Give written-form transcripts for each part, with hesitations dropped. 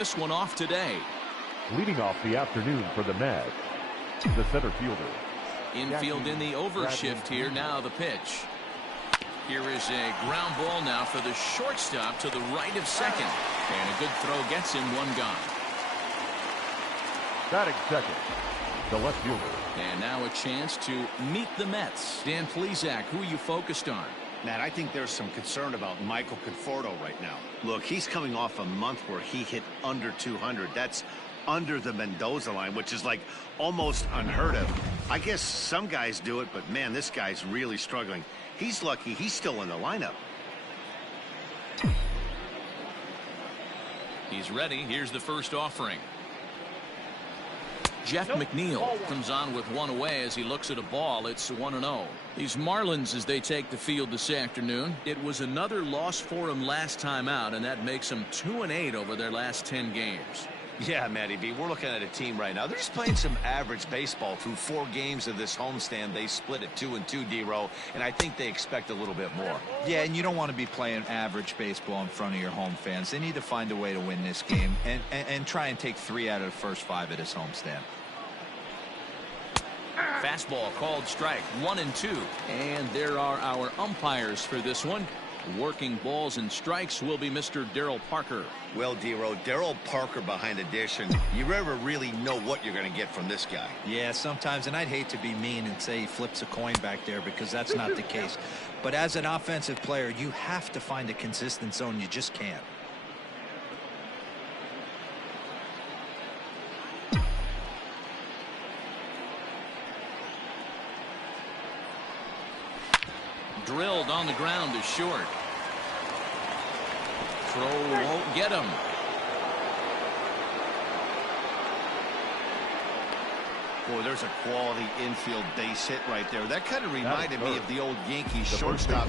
this one off today. Leading off the afternoon for the Mets, the center fielder. Infield in the overshift here. Now the pitch. Here is a ground ball now for the shortstop to the right of second. And a good throw gets him, one gone. Batting second, the left fielder. And now a chance to meet the Mets. Dan Plesac, who are you focused on? Matt, I think there's some concern about Michael Conforto right now. Look, he's coming off a month where he hit under 200. That's under the Mendoza line, which is like almost unheard of. I guess some guys do it, but man, this guy's really struggling. He's lucky he's still in the lineup. He's ready. Here's the first offering. Jeff Mcneal comes on with one away as he looks at a ball. It's 1-0. These Marlins, as they take the field this afternoon, it was another loss for them last time out, and that makes them 2-8 over their last 10 games. Yeah, Matty B, we're looking at a team right now. They're just playing some average baseball through 4 games of this homestand. They split at 2-2, D-Row, and I think they expect a little bit more. Yeah, and you don't want to be playing average baseball in front of your home fans. They need to find a way to win this game and try and take 3 out of the first 5 at this homestand. Fastball called strike, 1-2. And there are our umpires for this one. Working balls and strikes will be Mr. Darryl Parker. Well, D-Row, Darryl Parker behind the dish, and you never really know what you're going to get from this guy. Yeah, sometimes, and I'd hate to be mean and say he flips a coin back there because that's not the case. But as an offensive player, you have to find a consistent zone. You just can't. Drilled on the ground is short. Throw won't get him. Boy, there's a quality infield base hit right there. That kind of reminded me of the old Yankees shortstop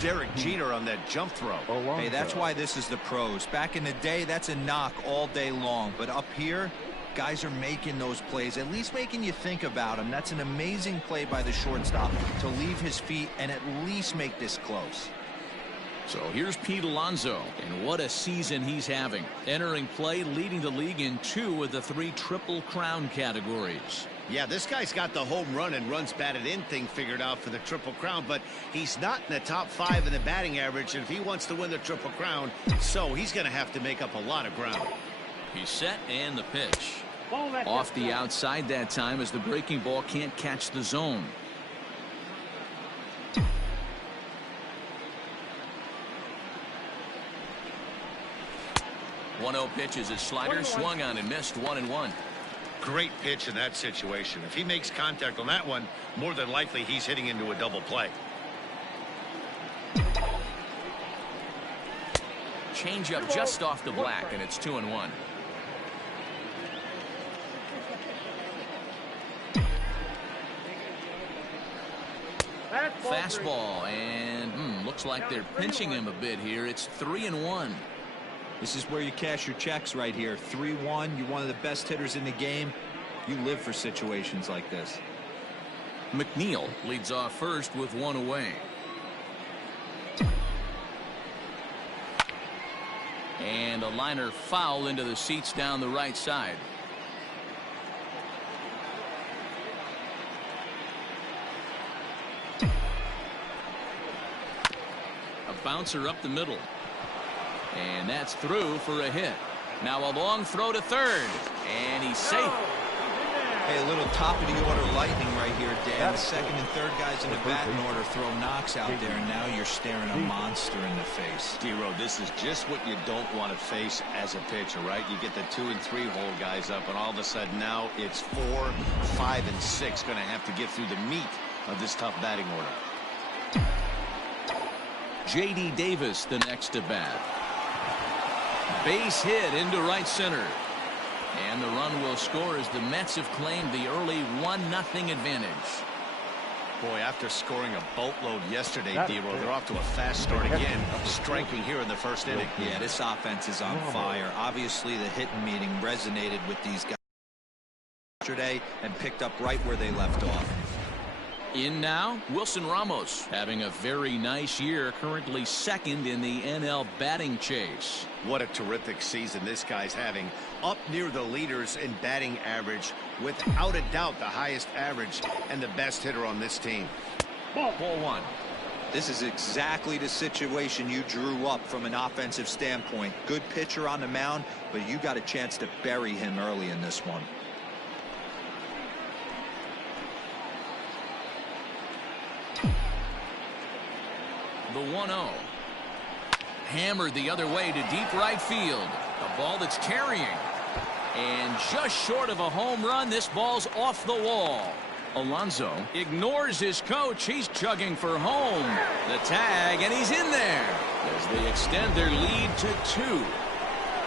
Derek Jeter on that jump throw. Hey, that's why this is the pros. Back in the day, that's a knock all day long. But up here, guys are making those plays, at least making you think about them. That's an amazing play by the shortstop to leave his feet and at least make this close. So here's Pete Alonso, and what a season he's having. Entering play, leading the league in 2 of the 3 Triple Crown categories. Yeah, this guy's got the home run and runs batted in thing figured out for the Triple Crown, but he's not in the top 5 in the batting average, and if he wants to win the Triple Crown, so he's going to have to make up a lot of ground. He's set, and the pitch. Off the outside that time as the breaking ball can't catch the zone. One-0 pitch is his slider, swung on and missed, 1-1. Great pitch in that situation. If he makes contact on that one, more than likely he's hitting into a double play. Change up just off the black, and it's 2-1. Fastball, and looks like they're pinching him a bit here. It's 3-1. This is where you cash your checks right here. 3-1. You're one of the best hitters in the game. You live for situations like this. Mcneal leads off first with 1 away. And a liner foul into the seats down the right side. A bouncer up the middle. And that's through for a hit. Now a long throw to third. And he's safe. Hey, a little top of the order lightning right here, Dan. The second and third guys in the batting order throw knocks out there, and now you're staring a monster in the face. D-Row, this is just what you don't want to face as a pitcher, right? You get the 2 and 3 hole guys up, and all of a sudden now it's 4, 5, and 6 going to have to get through the meat of this tough batting order. J.D. Davis the next to bat. Base hit into right center. And the run will score as the Mets have claimed the early 1-0 advantage. Boy, after scoring a boatload yesterday, D-Row, they're off to a fast start again, striking here in the first inning. Yeah, this offense is on fire. Obviously, the hitting meeting resonated with these guys yesterday and picked up right where they left off. In now, Wilson Ramos having a very nice year, currently second in the NL batting chase. What a terrific season this guy's having, up near the leaders in batting average, without a doubt the highest average and the best hitter on this team. Ball one. This is exactly the situation you drew up from an offensive standpoint. Good pitcher on the mound, but you got a chance to bury him early in this one. The 1-0. Hammered the other way to deep right field. A ball that's carrying. And just short of a home run, this ball's off the wall. Alonso ignores his coach. He's chugging for home. The tag, and he's in there as they extend their lead to 2.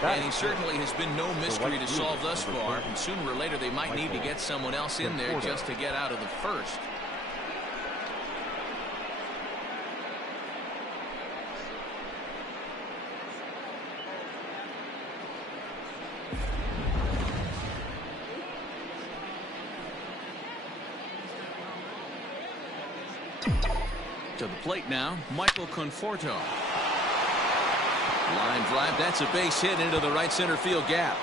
And he certainly has been no mystery to solve thus far. And sooner or later, they might need to get someone else in there just to get out of the first. To the plate now, Michael Conforto. Line drive, that's a base hit into the right center field gap.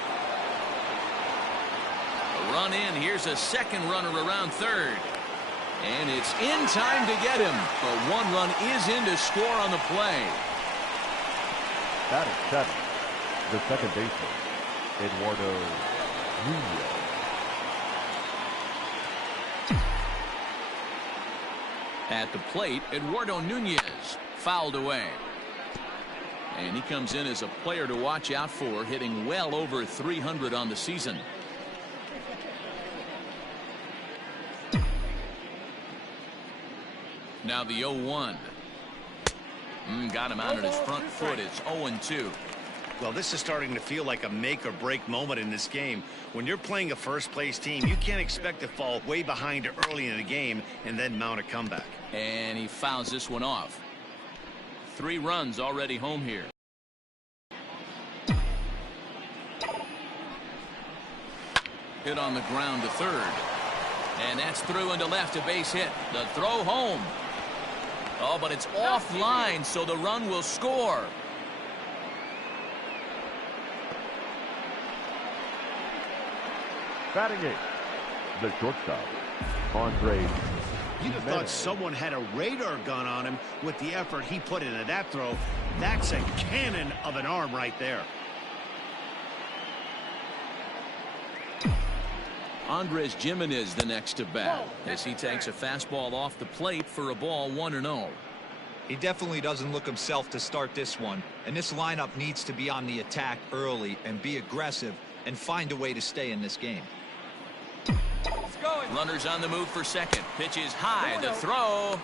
A run in, here's a second runner around third. And it's in time to get him. But one run is in to score on the play. Batting 7, the second baseman, Eduardo Nunez. At the plate, Eduardo Nunez fouled away. And he comes in as a player to watch out for, hitting well over 300 on the season. Now the 0-1. Got him out at his front foot. It's 0-2. Well, this is starting to feel like a make-or-break moment in this game. When you're playing a first-place team, you can't expect to fall way behind early in the game and then mount a comeback. And he fouls this one off. 3 runs already home here. Hit on the ground to third. And that's through into left, a base hit. The throw home. Oh, but it's offline, so the run will score. Batting 8, the shortstop, Andre. You'd have thought someone had a radar gun on him with the effort he put into that throw. That's a cannon of an arm right there. Andres Jimin is the next to bat as he takes a fastball off the plate for a ball 1-0. He definitely doesn't look himself to start this one, and this lineup needs to be on the attack early and be aggressive and find a way to stay in this game. Runners on the move for second. Pitch is high. The throw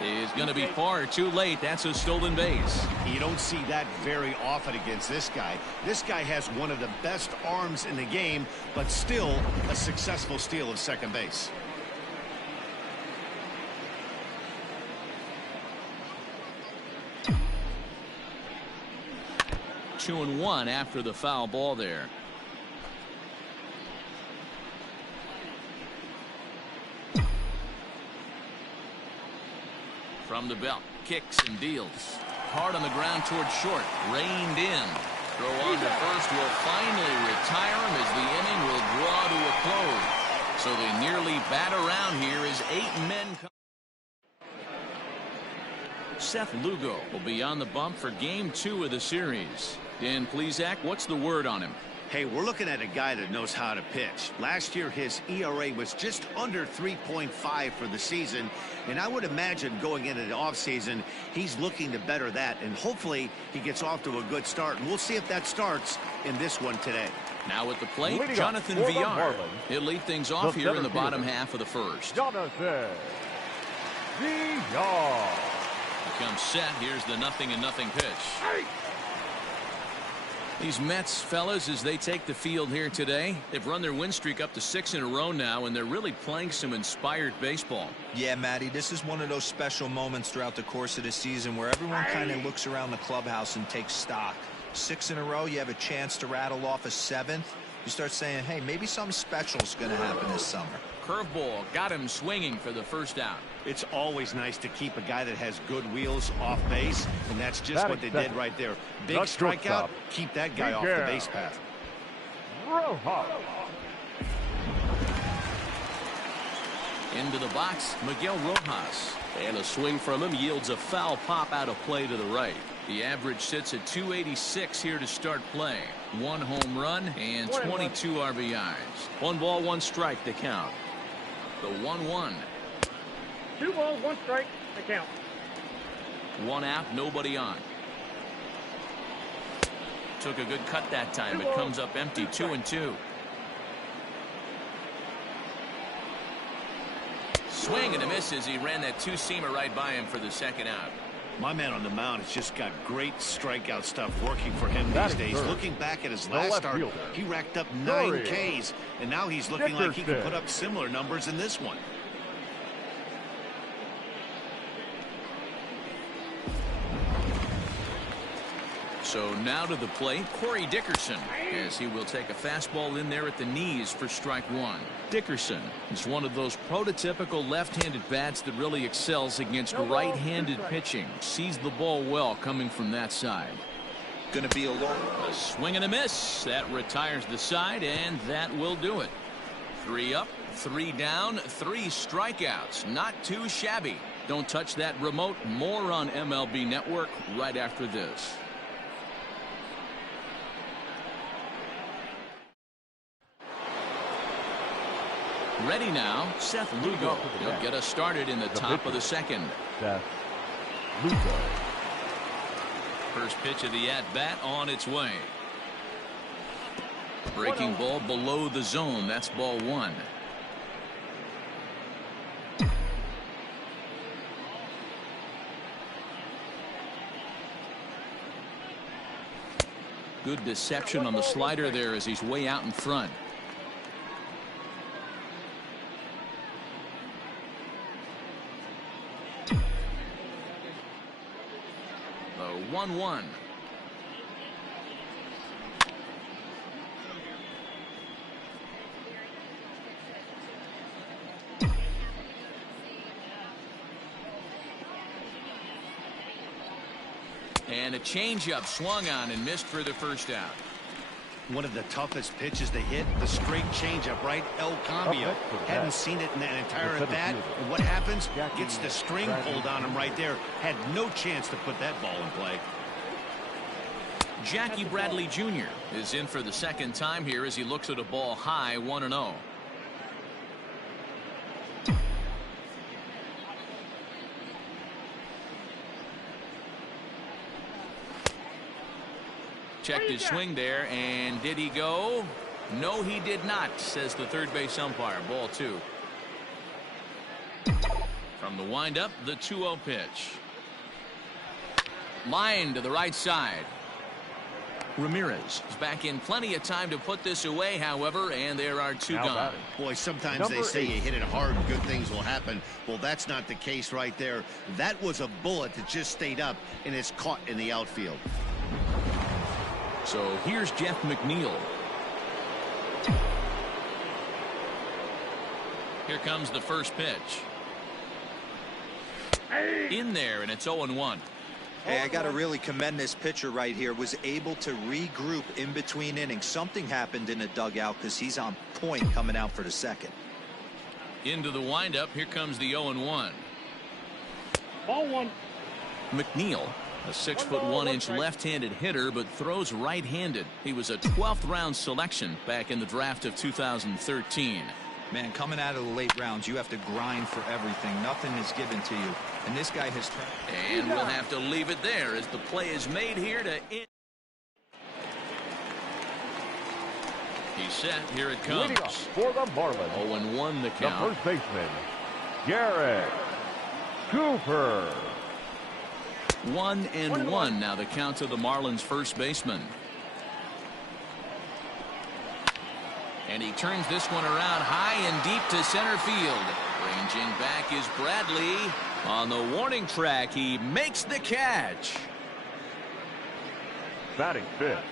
is going to be far too late. That's a stolen base. You don't see that very often against this guy. This guy has one of the best arms in the game, but still a successful steal of second base. Two and one after the foul ball there. From the belt, kicks and deals. Hard on the ground towards short. Reined in. Throw on to first will finally retire him as the inning will draw to a close. So they nearly bat around here as 8 men come. Seth Lugo will be on the bump for game 2 of the series. Dan Plesac, what's the word on him? Hey, we're looking at a guy that knows how to pitch. Last year, his ERA was just under 3.5 for the season. And I would imagine going into the offseason, he's looking to better that. And hopefully he gets off to a good start. And we'll see if that starts in this one today. Now at the plate, Jonathan Villar. He'll lead things off here in the bottom half of the first. Jonathan Villar. He comes set. Here's the 0-0 pitch. These Mets, fellas, as they take the field here today, they've run their win streak up to 6 in a row now, and they're really playing some inspired baseball. Yeah, Matty, this is one of those special moments throughout the course of the season where everyone kind of looks around the clubhouse and takes stock. 6 in a row, you have a chance to rattle off a 7th. You start saying, hey, maybe something special is going to happen this summer. Curveball got him swinging for the first out. It's always nice to keep a guy that has good wheels off base, and that's just what they did right there. Big strikeout, keep that guy off the base path. Rojas. Into the box, Miguel Rojas. And a swing from him yields a foul pop out of play to the right. The average sits at 286 here to start play. 1 home run and 22 RBIs. 1 ball, 1 strike to count. The 1-1. 2 balls, 1 strike to count. 1 out, nobody on. Took a good cut that time, but comes up empty. 2-2. Swing and a miss as he ran that 2-seamer right by him for the second out. My man on the mound has just got great strikeout stuff working for him these days. Looking back at his last start, he racked up 9 Ks, and now he's looking like he can put up similar numbers in this one. So now to the plate, Corey Dickerson, as he will take a fastball in there at the knees for strike 1. Dickerson is one of those prototypical left-handed bats that really excels against right-handed pitching. Sees the ball well coming from that side. Going to be a swing and a miss. That retires the side, and that will do it. 3 up, 3 down, 3 strikeouts. Not too shabby. Don't touch that remote. More on MLB Network right after this. Ready now, Seth Lugo. He'll get us started in the top of the second. Seth Lugo. First pitch of the at-bat on its way. Breaking ball below the zone. That's ball 1. Good deception on the slider there as he's way out in front. The 1-1. And a changeup swung on and missed for the first out. One of the toughest pitches to hit, the straight changeup, right? El Cambio. Hadn't seen it in that entire at bat. And what happens? Gets the string pulled on him right there. Had no chance to put that ball in play. Jackie Bradley Jr. is in for the second time here as he looks at a ball high, 1-0. Checked his swing there, and did he go? No, he did not, says the third base umpire. Ball 2. From the windup, the 2-0 pitch. Line to the right side. Ramirez is back in plenty of time to put this away, however, and there are 2 gone. Boy, sometimes they say you hit it hard and good things will happen. Well, that's not the case right there. That was a bullet that just stayed up and is caught in the outfield. So here's Jeff McNeil. Here comes the first pitch. In there, and it's 0-1. Hey, I got to really commend this pitcher right here. Was able to regroup in between innings. Something happened in the dugout because he's on point coming out for the second. Into the windup. Here comes the 0-1. Ball 1. McNeal, a 6'1" left-handed hitter, but throws right-handed. He was a 12th round selection back in the draft of 2013. Man, coming out of the late rounds, you have to grind for everything. Nothing is given to you. And this guy has turned. And we'll have to leave it there as the play is made here to end. He's set. Here it comes. Leading off for the Marlins. 0-1 the count. The first baseman, Garrett Cooper. 1-1 now the count to the Marlins first baseman. And he turns this one around high and deep to center field. Ranging back is Bradley. On the warning track, he makes the catch. Batting fifth,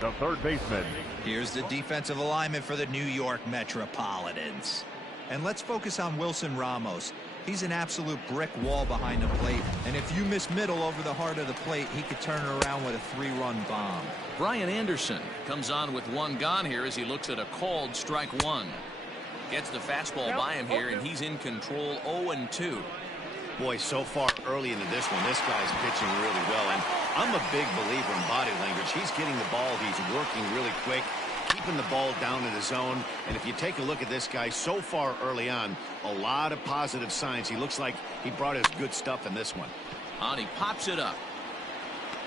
the third baseman. Here's the defensive alignment for the New York Metropolitans. And let's focus on Wilson Ramos. He's an absolute brick wall behind the plate. And if you miss middle over the heart of the plate, he could turn it around with a 3-run bomb. Brian Anderson comes on with one gone here as he looks at a called strike one. Gets the fastball by him here, and he's in control 0-2. Boy, so far early into this one, this guy's pitching really well. And I'm a big believer in body language. He's getting the ball. He's working really quick, keeping the ball down in the zone. And if you take a look at this guy so far early on, a lot of positive signs. He looks like he brought his good stuff in this one. And he pops it up.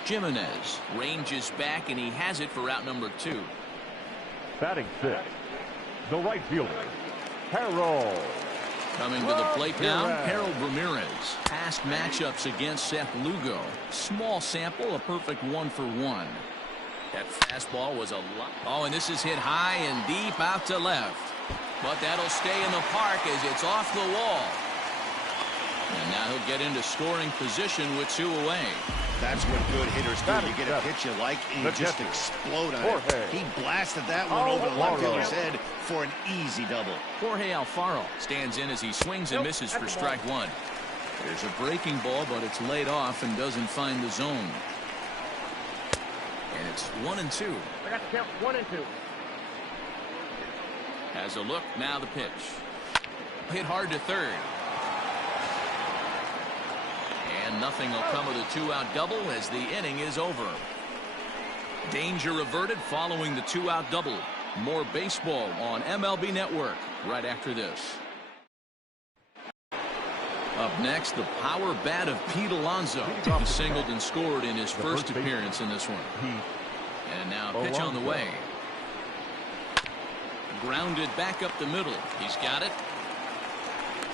Jimenez ranges back, and he has it for out number 2. Batting fifth, the right fielder, Harold. Coming to the plate now, Harold Ramirez. Past matchups against Seth Lugo. Small sample, a perfect 1-for-1. That fastball was a lot. Oh, and this is hit high and deep out to left. But that'll stay in the park as it's off the wall. And now he'll get into scoring position with 2 away. That's what good hitters do. You get a pitch you like, and you just explode on it. He blasted that one over the left fielder's head for an easy double. Jorge Alfaro stands in as he swings and misses for strike 1. There's a breaking ball, but it's laid off and doesn't find the zone. And it's 1-2. I got to count 1-2. Has a look, now the pitch. Hit hard to third. And nothing will come of the 2-out double as the inning is over. Danger averted following the 2-out double. More baseball on MLB Network right after this. Up next, the power bat of Pete Alonso. He singled and scored in his first appearance in this one. And now pitch on the way. Grounded back up the middle. He's got it.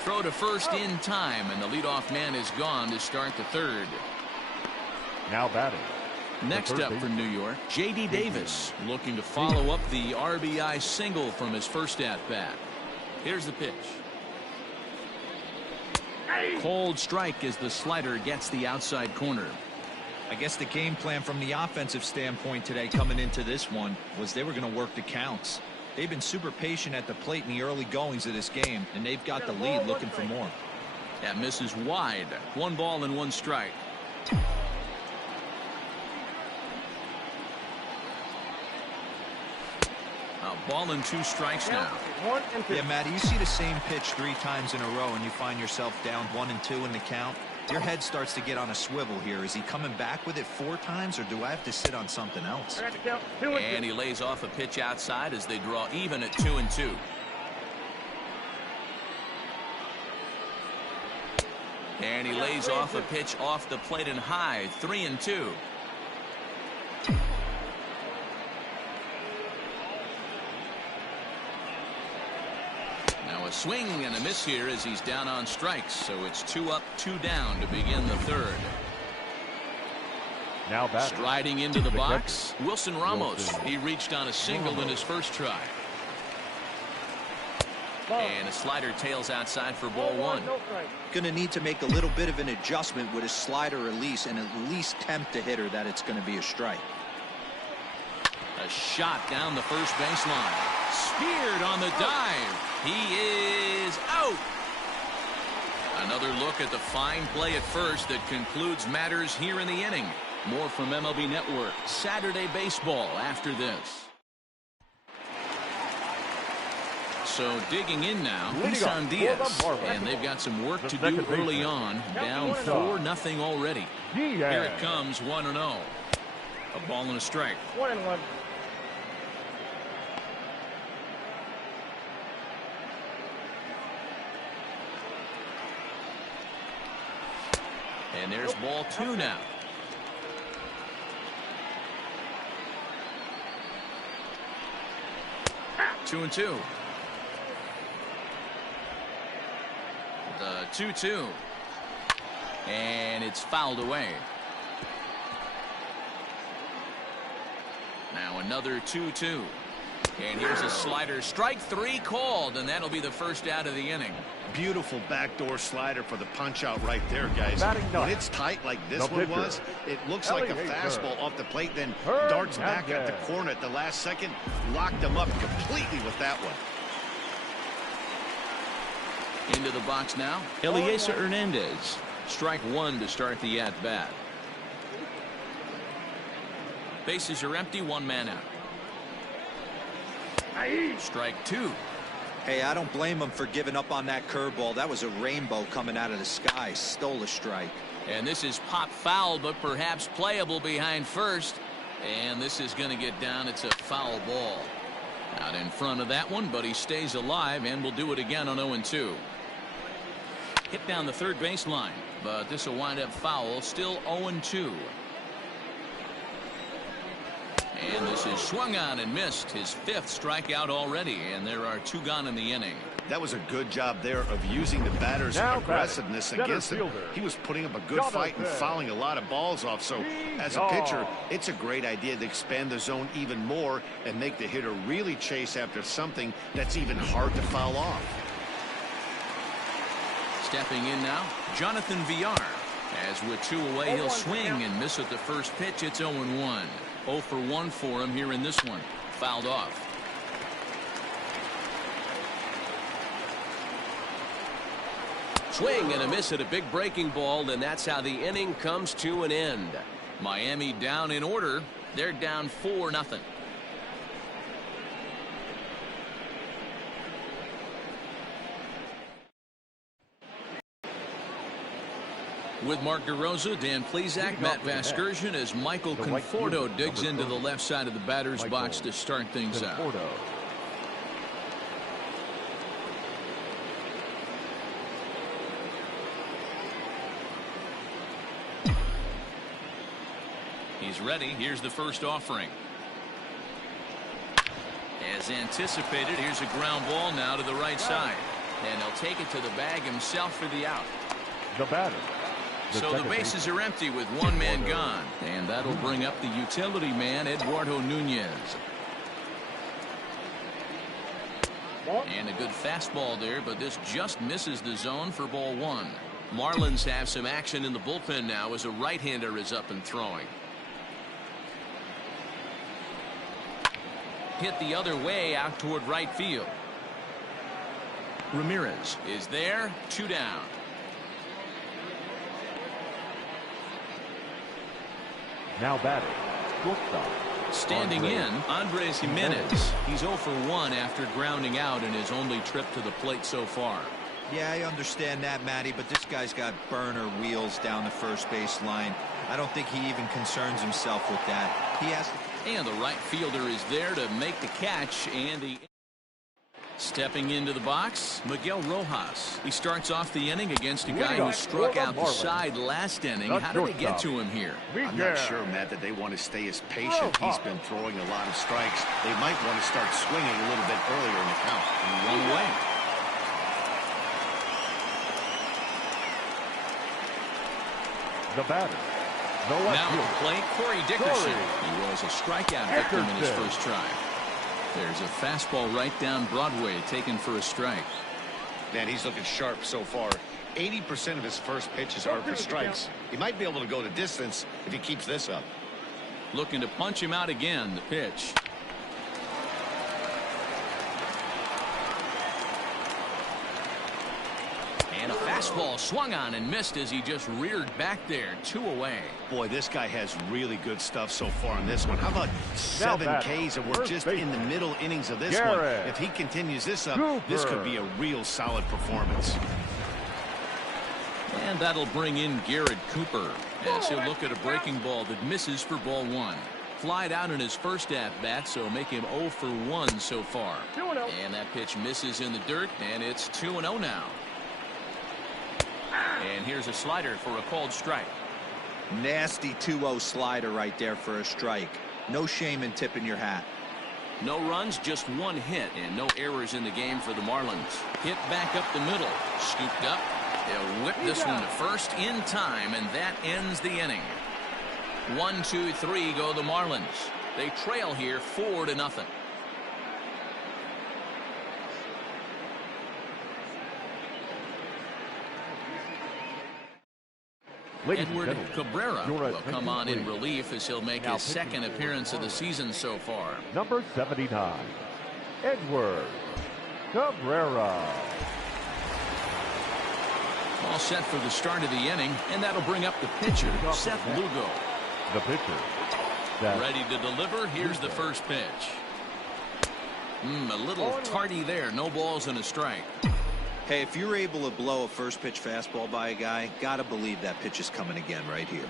Throw to first in time, and the leadoff man is gone to start the third. Now batting. Next up for New York, J.D. Davis looking to follow up the RBI single from his first at-bat. Here's the pitch. Cold strike as the slider gets the outside corner. I guess the game plan from the offensive standpoint today coming into this one was they were going to work the counts. They've been super patient at the plate in the early goings of this game, and they've got the lead looking for more. That misses wide. 1 ball and 1 strike. A ball and 2 strikes now. 1-2. Yeah, Matt, you see the same pitch 3 times in a row and you find yourself down 1-2 in the count. Your head starts to get on a swivel here. Is he coming back with it 4 times, or do I have to sit on something else? I got to count 2-2. And he lays off a pitch outside as they draw even at 2-2. And he lays off a pitch off the plate and high. 3-2. Now a swing and a miss here as he's down on strikes. So it's 2 up, 2 down to begin the third. Now batting. Striding into the box, Wilson Ramos. He reached on a single in his first try. And a slider tails outside for ball 1. Going to need to make a little bit of an adjustment with his slider release and at least tempt the hitter that it's going to be a strike. A shot down the first baseline. Speared on the dive. He is out. Another look at the fine play at first that concludes matters here in the inning. More from MLB Network Saturday Baseball after this. So digging in now, Isan Diaz, and they've got some work to do early on. Down 4-0 already. Here it comes, 1-0. A ball and a strike. 1-1. And there's ball 2 now. Two and 2. The 2-2. And it's fouled away. Now another 2-2. And here's a slider. Strike 3 called, and that'll be the first out of the inning. Beautiful backdoor slider for the punch out right there, guys. When it's tight like this one was, it looks like a fastball off the plate, then darts back at the corner at the last second. Locked him up completely with that one. Into the box now, Eliezer Hernandez. Strike 1 to start the at-bat. Bases are empty, 1 man out. Strike 2. Hey, I don't blame him for giving up on that curveball. That was a rainbow coming out of the sky. Stole a strike. And this is pop foul, but perhaps playable behind first. And this is going to get down. It's a foul ball. Out in front of that one, but he stays alive and will do it again on 0-2. Hit down the third baseline, but this will wind up foul. Still 0-2. And this is swung on and missed. His 5th strikeout already, and there are 2 gone in the inning. That was a good job there of using the batter's aggressiveness against him. He was putting up a good fight and fouling a lot of balls off. So as a pitcher, it's a great idea to expand the zone even more and make the hitter really chase after something that's even hard to foul off. Stepping in now, Jonathan Villar. As with 2 away, he'll swing and miss at the first pitch. It's 0-1. 0 for 1 for him here in this one. Fouled off. Swing and a miss at a big breaking ball, and that's how the inning comes to an end. Miami down in order. They're down 4-0. With Mark DeRosa, Dan Plesac, Matt Vasgersian as Michael Conforto digs into the left side of the batter's box to start things out. He's ready. Here's the first offering. As anticipated, here's a ground ball now to the right side. And he'll take it to the bag himself for the out. The batter. So the bases are empty with 1 man gone. And that'll bring up the utility man, Eduardo Nunez. And a good fastball there, but this just misses the zone for ball 1. Marlins have some action in the bullpen now as a right-hander is up and throwing. Hit the other way out toward right field. Ramirez is there. 2 down. Now batting, shortstop. Standing in, Andres Jimenez. He's 0 for 1 after grounding out in his only trip to the plate so far. Yeah, I understand that, Matty, but this guy's got burner wheels down the first base line. I don't think he even concerns himself with that. He has to... And the right fielder is there to make the catch, and he... Stepping into the box, Miguel Rojas. He starts off the inning against a guy who struck out the side last inning. How did they get to him here? I'm not sure, Matt, that they want to stay as patient. He's been throwing a lot of strikes. They might want to start swinging a little bit earlier in the count. 1 away. The batter. Now at the plate, Corey Dickerson. He was a strikeout victim in his first try. There's a fastball right down Broadway taken for a strike. Man, he's looking sharp so far. 80% of his first pitches are for strikes. He might be able to go the distance if he keeps this up. Looking to punch him out again. The pitch. And a fastball swung on and missed as he just reared back there. 2 away. Boy, this guy has really good stuff so far in this one. How about 7 Ks, and we're just in the middle innings of this one. If he continues this up, this could be a real solid performance. And that'll bring in Garrett Cooper as he'll look at a breaking ball that misses for ball 1. Flied out in his first at-bat, so make him 0 for 1 so far. And that pitch misses in the dirt, and it's 2-0 now. And here's a slider for a called strike. Nasty 2-0 slider right there for a strike. No shame in tipping your hat. No runs, just 1 hit, and no errors in the game for the Marlins. Hit back up the middle. Scooped up. They'll whip this one to first in time, and that ends the inning. 1, 2, 3 go the Marlins. They trail here 4-0. Ladies and Edward gentlemen, Cabrera your will come on in attention, please. relief as he'll make Now his pitching second for appearance of the Marlins. season so far. Number 79, Edward Cabrera. All set for the start of the inning, and that'll bring up the pitcher, Seth Lugo. The pitcher, Seth. Ready to deliver. Here's the first pitch. A little tardy there. No balls and a strike. Hey, if you're able to blow a first pitch fastball by a guy, gotta believe that pitch is coming again right here.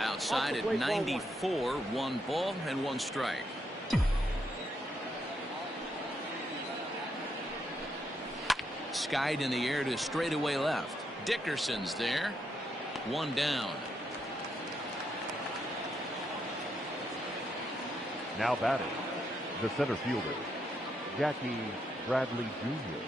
Outside at 94, 1 ball and 1 strike. Skied in the air to straightaway left. Dickerson's there. 1 down. Now batting, the center fielder, Jackie Bradley Jr.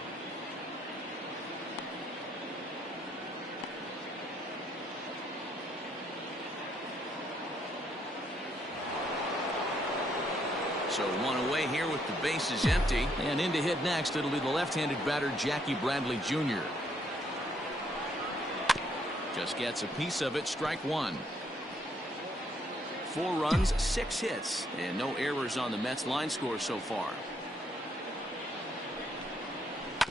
So 1 away here with the bases empty. And in to hit next, it'll be the left-handed batter, Jackie Bradley Jr. Just gets a piece of it. Strike 1. 4 runs, 6 hits, and no errors on the Mets line score so far.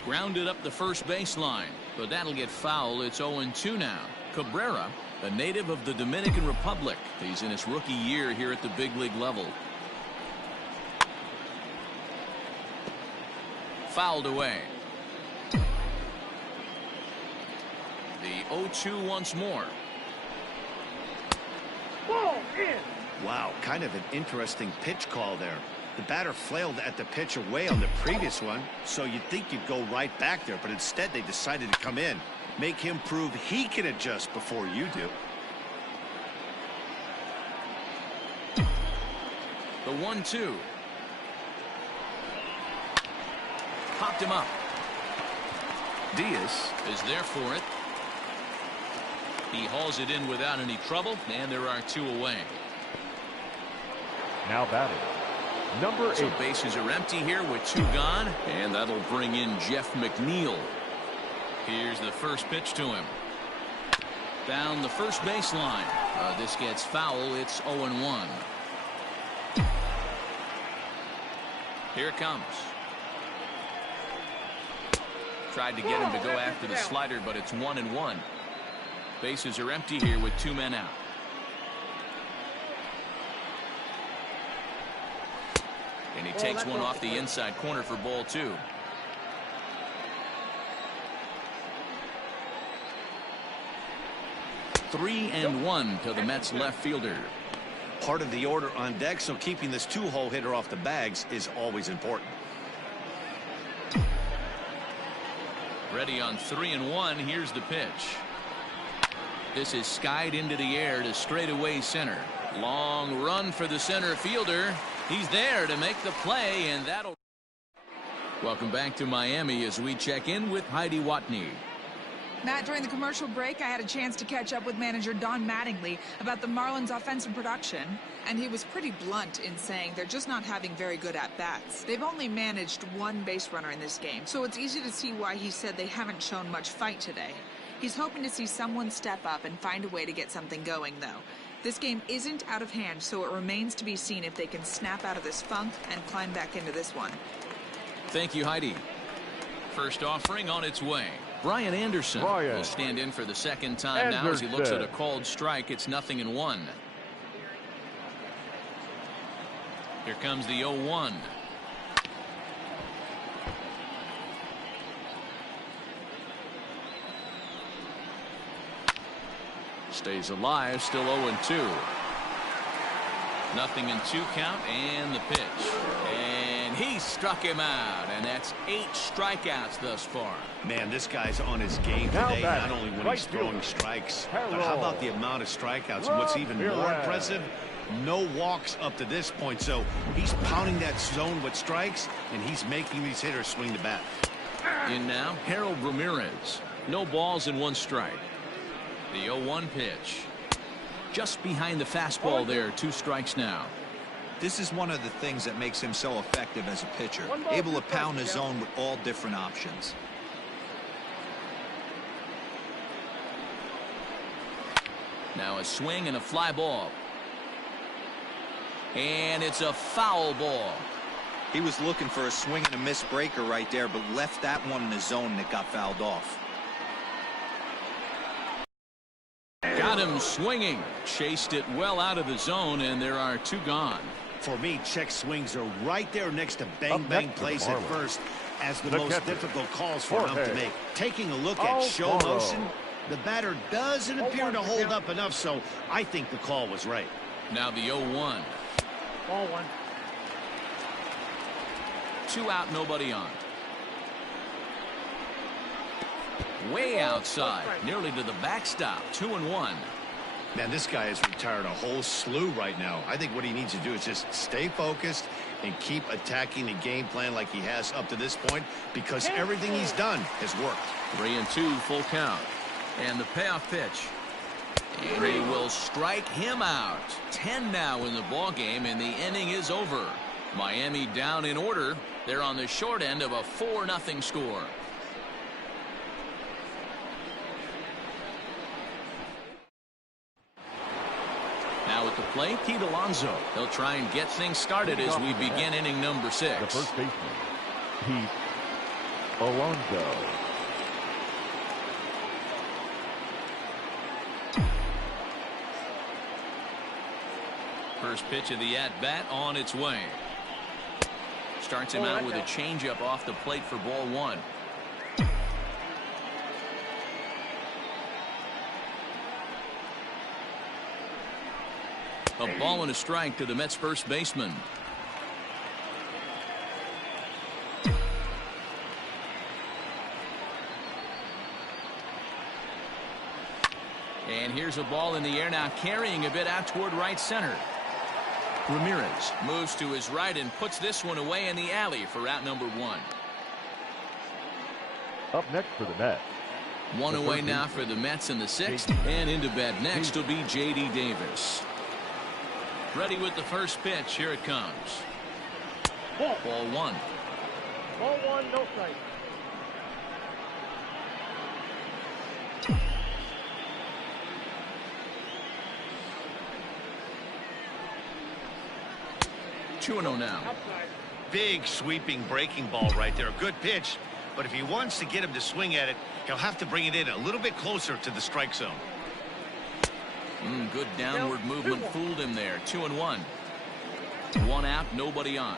Grounded up the first baseline, but that'll get foul. It's 0-2 now. Cabrera, a native of the Dominican Republic. He's in his rookie year here at the big league level. Fouled away. The 0-2 once more. Ball in. Wow, kind of an interesting pitch call there. The batter flailed at the pitch away on the previous one, so you'd think you'd go right back there, but instead they decided to come in. Make him prove he can adjust before you do. The 1-2. Popped him up. Diaz is there for it. He hauls it in without any trouble, and there are 2 away. Now batting, number 8. So bases are empty here with 2 gone, and that'll bring in Jeff McNeal. Here's the first pitch to him. Down the first baseline. This gets foul. It's 0-1. Here it comes. Tried to get him to go after the slider, but it's 1-1. Bases are empty here with 2 men out. And he takes one off the inside corner for ball 2. Three and 1 to the Mets left fielder. Part of the order on deck, so keeping this 2-hole hitter off the bags is always important. Ready on 3-1. Here's the pitch. This is skied into the air to straightaway center. Long run for the center fielder. He's there to make the play, and that'll. Welcome back to Miami as we check in with Heidi Watney. Matt, during the commercial break, I had a chance to catch up with manager Don Mattingly about the Marlins' offensive production, and he was pretty blunt in saying they're just not having very good at-bats. They've only managed 1 base runner in this game, so it's easy to see why he said they haven't shown much fight today. He's hoping to see someone step up and find a way to get something going, though. This game isn't out of hand, so it remains to be seen if they can snap out of this funk and climb back into this one. Thank you, Heidi. First offering on its way. Brian Anderson will stand in for the second time now as he looks at a called strike. It's 0-1. Here comes the 0-1. Stays alive, still 0-2. 0-2 count, and the pitch. And he struck him out, and that's 8 strikeouts thus far. Man, this guy's on his game today, not only when he's throwing strikes, but how about the amount of strikeouts? And what's even more impressive, no walks up to this point. So he's pounding that zone with strikes, and he's making these hitters swing the bat. In now, Harold Ramirez. No balls and 1 strike. The 0-1 pitch. Just behind the fastball there. 2 strikes now. This is one of the things that makes him so effective as a pitcher, able to pound his zone with all different options. Now a swing and a fly ball. And it's a foul ball. He was looking for a swing and a miss breaker right there, but left that one in the zone that got fouled off. Got him swinging. Chased it well out of the zone, and there are 2 gone. For me, check swings are right there next to bang-bang plays at first as the most difficult calls for him to make. Taking a look at show motion, the batter doesn't appear to hold up enough, so I think the call was right. Now the 0-1. Ball 1. 2 out, nobody on. Way outside, nearly to the backstop. 2-1. Man, this guy has retired a whole slew right now. I think what he needs to do is just stay focused and keep attacking the game plan like he has up to this point, because everything he's done has worked. 3-2, full count. And the payoff pitch. And he will strike him out. 10 now in the ball game, and the inning is over. Miami down in order. They're on the short end of a 4-0 score. Now at the plate, Alonso. He'll try and get things started as we begin inning number 6. The first baseman, Pete Alonso. First pitch of the at-bat on its way. Starts him out with a changeup off the plate for ball 1. A ball and a strike to the Mets first baseman. And here's a ball in the air now, carrying a bit out toward right center. Ramirez moves to his right and puts this one away in the alley for out number 1. Up next for the Mets. 1 away now for the Mets in the 6th. And into bat next will be J.D. Davis. Ready with the first pitch. Here it comes. Ball 1. Ball 1, no strike. Two 2-0 now. Big sweeping breaking ball right there. Good pitch, but if he wants to get him to swing at it, he'll have to bring it in a little bit closer to the strike zone. Good downward movement fooled him there. 2-1. 1 out, nobody on.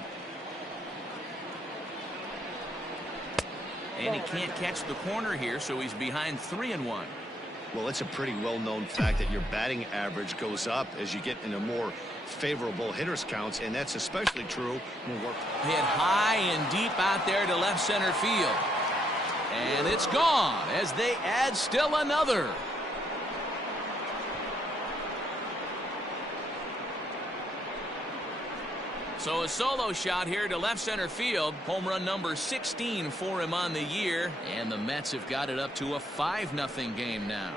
And he can't catch the corner here, so he's behind 3-1. Well, it's a pretty well-known fact that your batting average goes up as you get into more favorable hitters counts, and that's especially true when we're hit high and deep out there to left center field. And it's gone as they add still another. So a solo shot here to left center field. Home run number 16 for him on the year. And the Mets have got it up to a 5-0 game now.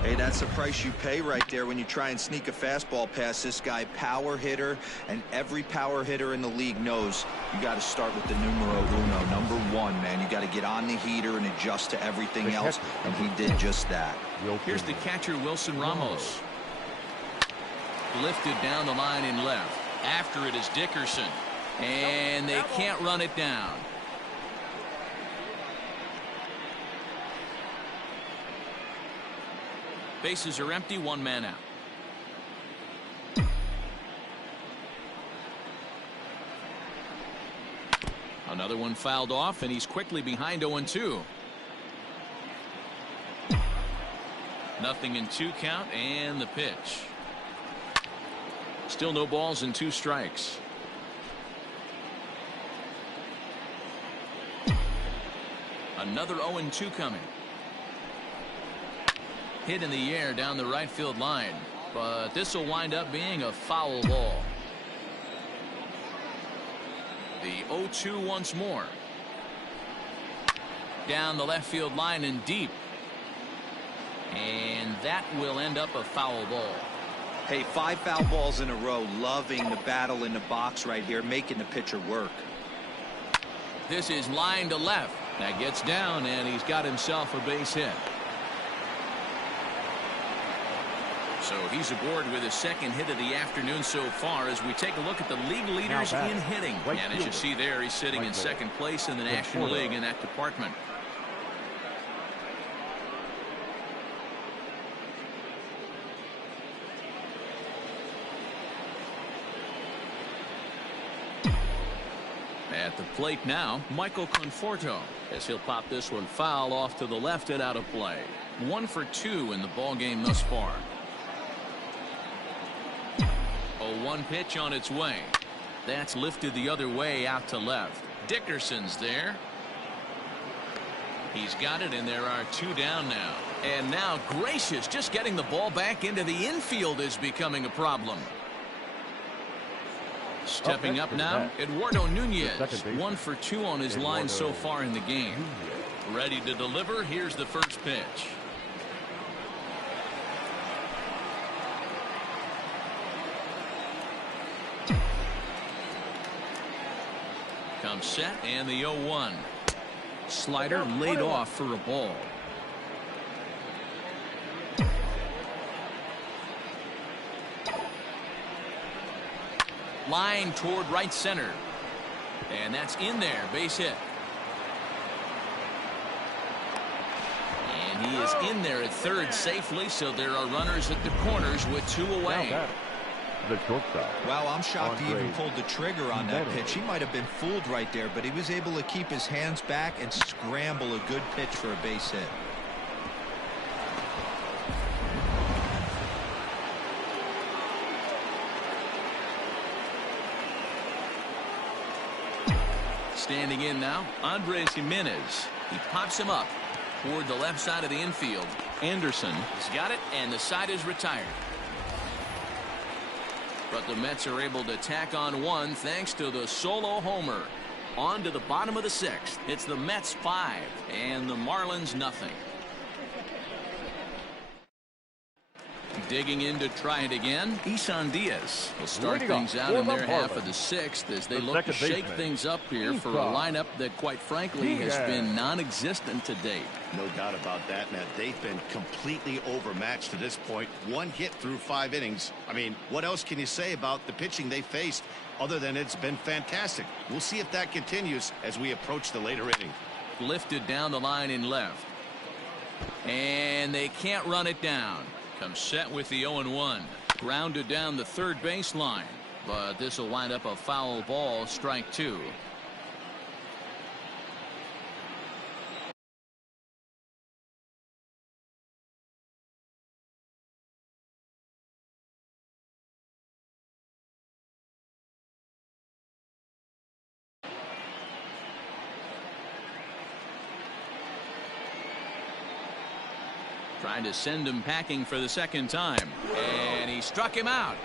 Hey, that's the price you pay right there when you try and sneak a fastball past this guy. Power hitter, and every power hitter in the league knows you got to start with the numero uno, number 1, man. You got to get on the heater and adjust to everything else, and he did just that. Here's the catcher, Wilson Ramos. Lifted down the line in left. After it is Dickerson. And they can't run it down. Bases are empty, 1 man out. Another one fouled off, and he's quickly behind 0-2. 0-2 count, and the pitch. Still no balls and 2 strikes. Another 0-2 coming. Hit in the air down the right field line, but this will wind up being a foul ball. The 0-2 once more. Down the left field line and deep. And that will end up a foul ball. Hey, 5 foul balls in a row. Loving the battle in the box right here, making the pitcher work. This is line to left. That gets down, and he's got himself a base hit. So he's aboard with his second hit of the afternoon so far as we take a look at the league leaders in hitting. And as you see there, he's sitting in second place in the National League in that department. At the plate now, Michael Conforto, as he'll pop this one foul off to the left and out of play. 1 for 2 in the ball game thus far. 0-1 pitch on its way. That's lifted the other way out to left. Dickerson's there. He's got it, and there are 2 down now. And now Gracious, just getting the ball back into the infield is becoming a problem. Stepping up now, Eduardo Nunez. 1 for 2 on his line so far in the game. Ready to deliver. Here's the first pitch. Comes set, and the 0-1. Slider laid off for a ball. Line toward right center. And that's in there. Base hit. And he is in there at third safely, so there are runners at the corners with 2 away. The shortstop. Wow, I'm shocked he even pulled the trigger on that pitch. He might have been fooled right there, but he was able to keep his hands back and scramble a good pitch for a base hit. Standing in now, Andres Jimenez. He pops him up toward the left side of the infield. Anderson has got it, and the side is retired. But the Mets are able to tack on 1 thanks to the solo homer. On to the bottom of the 6th. It's the Mets 5 and the Marlins nothing. Digging in to try it again, Isan Diaz will start things out in their half of the 6th as they look to shake things up here for a lineup that, quite frankly, has been non-existent to date. No doubt about that, Matt. They've been completely overmatched to this point. 1 hit through 5 innings. I mean, what else can you say about the pitching they faced other than it's been fantastic? We'll see if that continues as we approach the later inning. Lifted down the line in left. And they can't run it down. Comes set with the 0-1. Grounded down the third baseline. But this will wind up a foul ball, strike 2. Trying to send him packing for the second time. And he struck him out.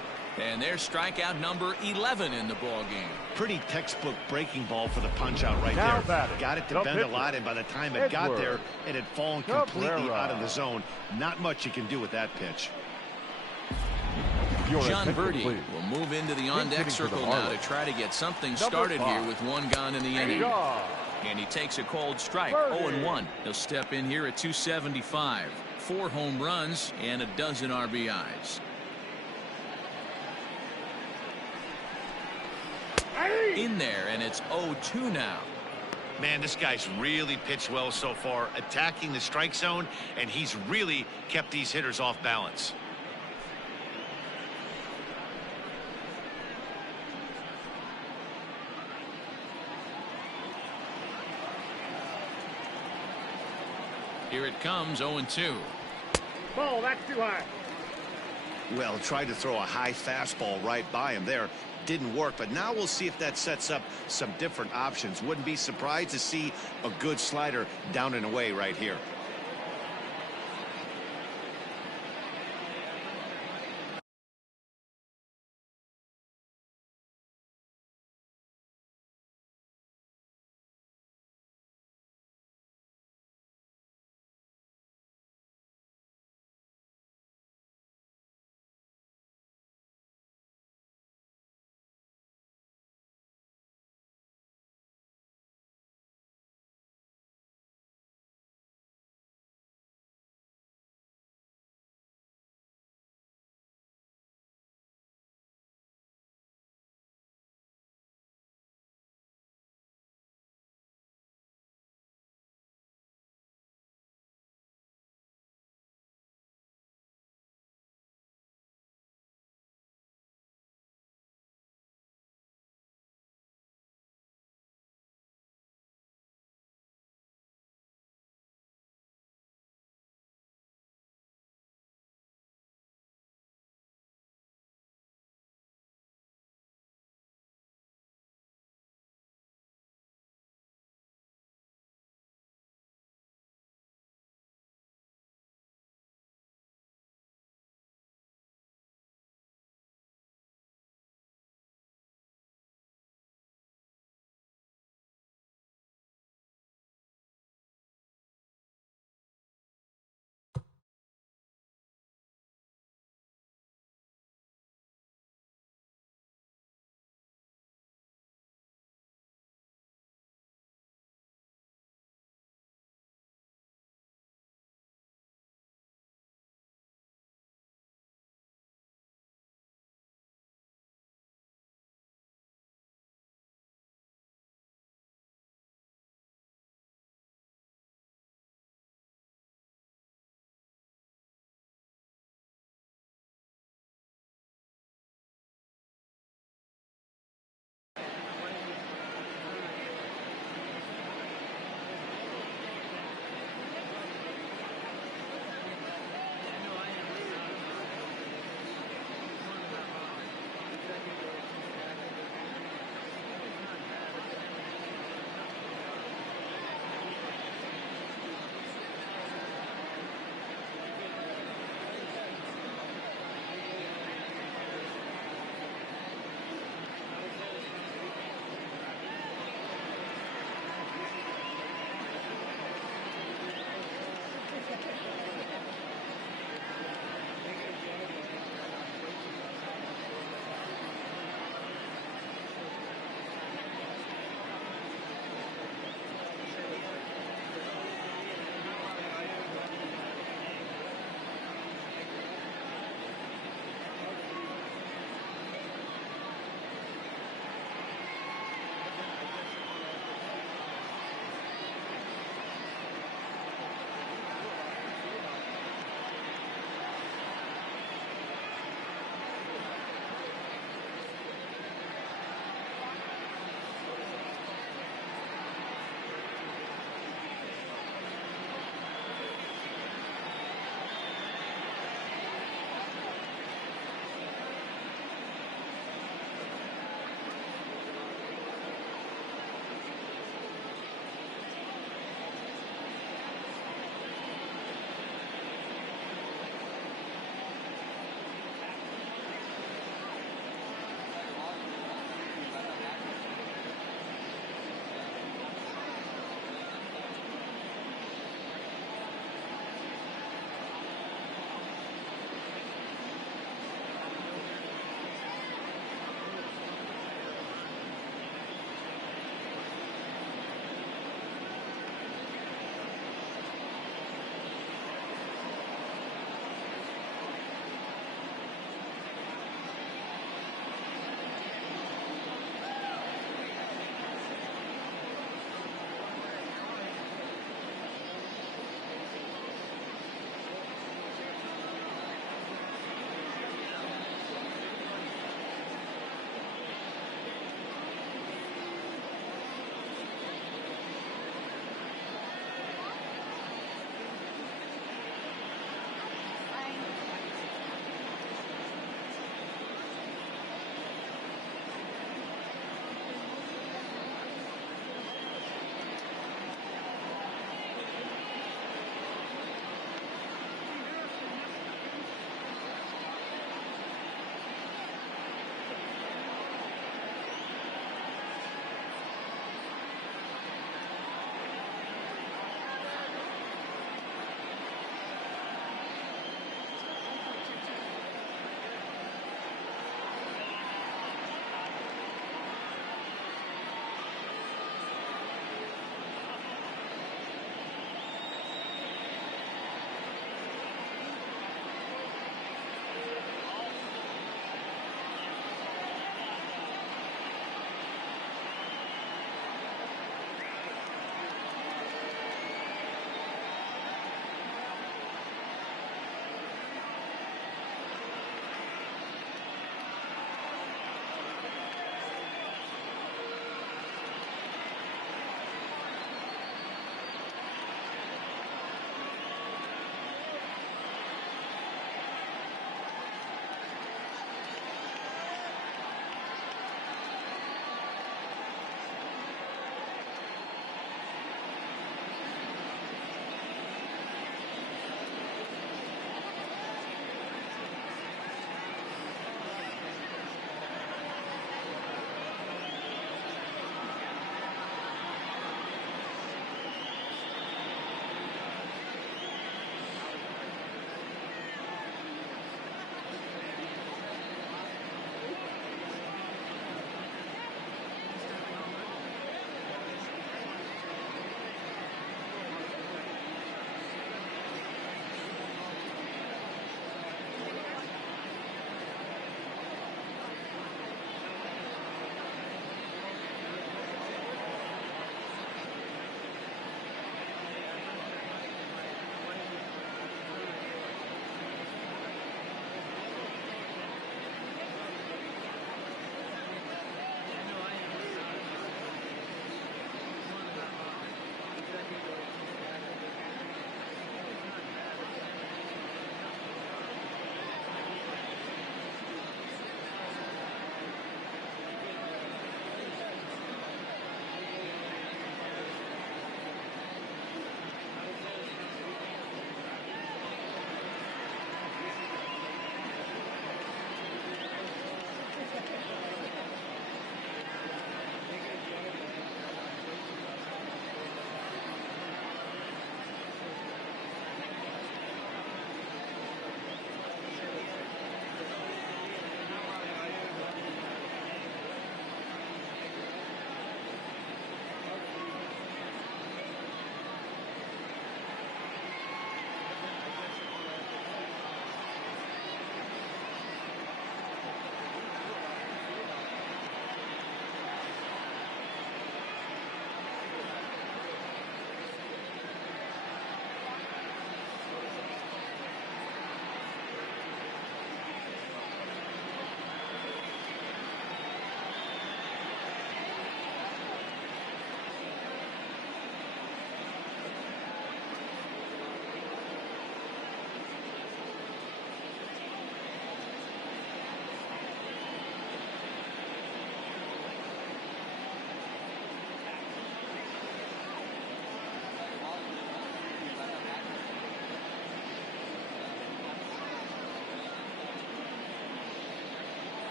And there's strikeout number 11 in the ball game. Pretty textbook breaking ball for the punch out right there. Got it to bend a lot, and by the time it got there, it had fallen completely out of the zone. Not much you can do with that pitch. John Birdie will move into the on-deck circle now to try to get something started here with 1 gone in the inning. And he takes a cold strike. 0-1. He'll step in here at 275. 4 home runs and a dozen RBIs. In there, and it's 0-2 now. Man, this guy's really pitched well so far, attacking the strike zone, and he's really kept these hitters off balance. Here it comes, 0-2. Ball, that's too high. Well, tried to throw a high fastball right by him there. Didn't work, but now we'll see if that sets up some different options. Wouldn't be surprised to see a good slider down and away right here.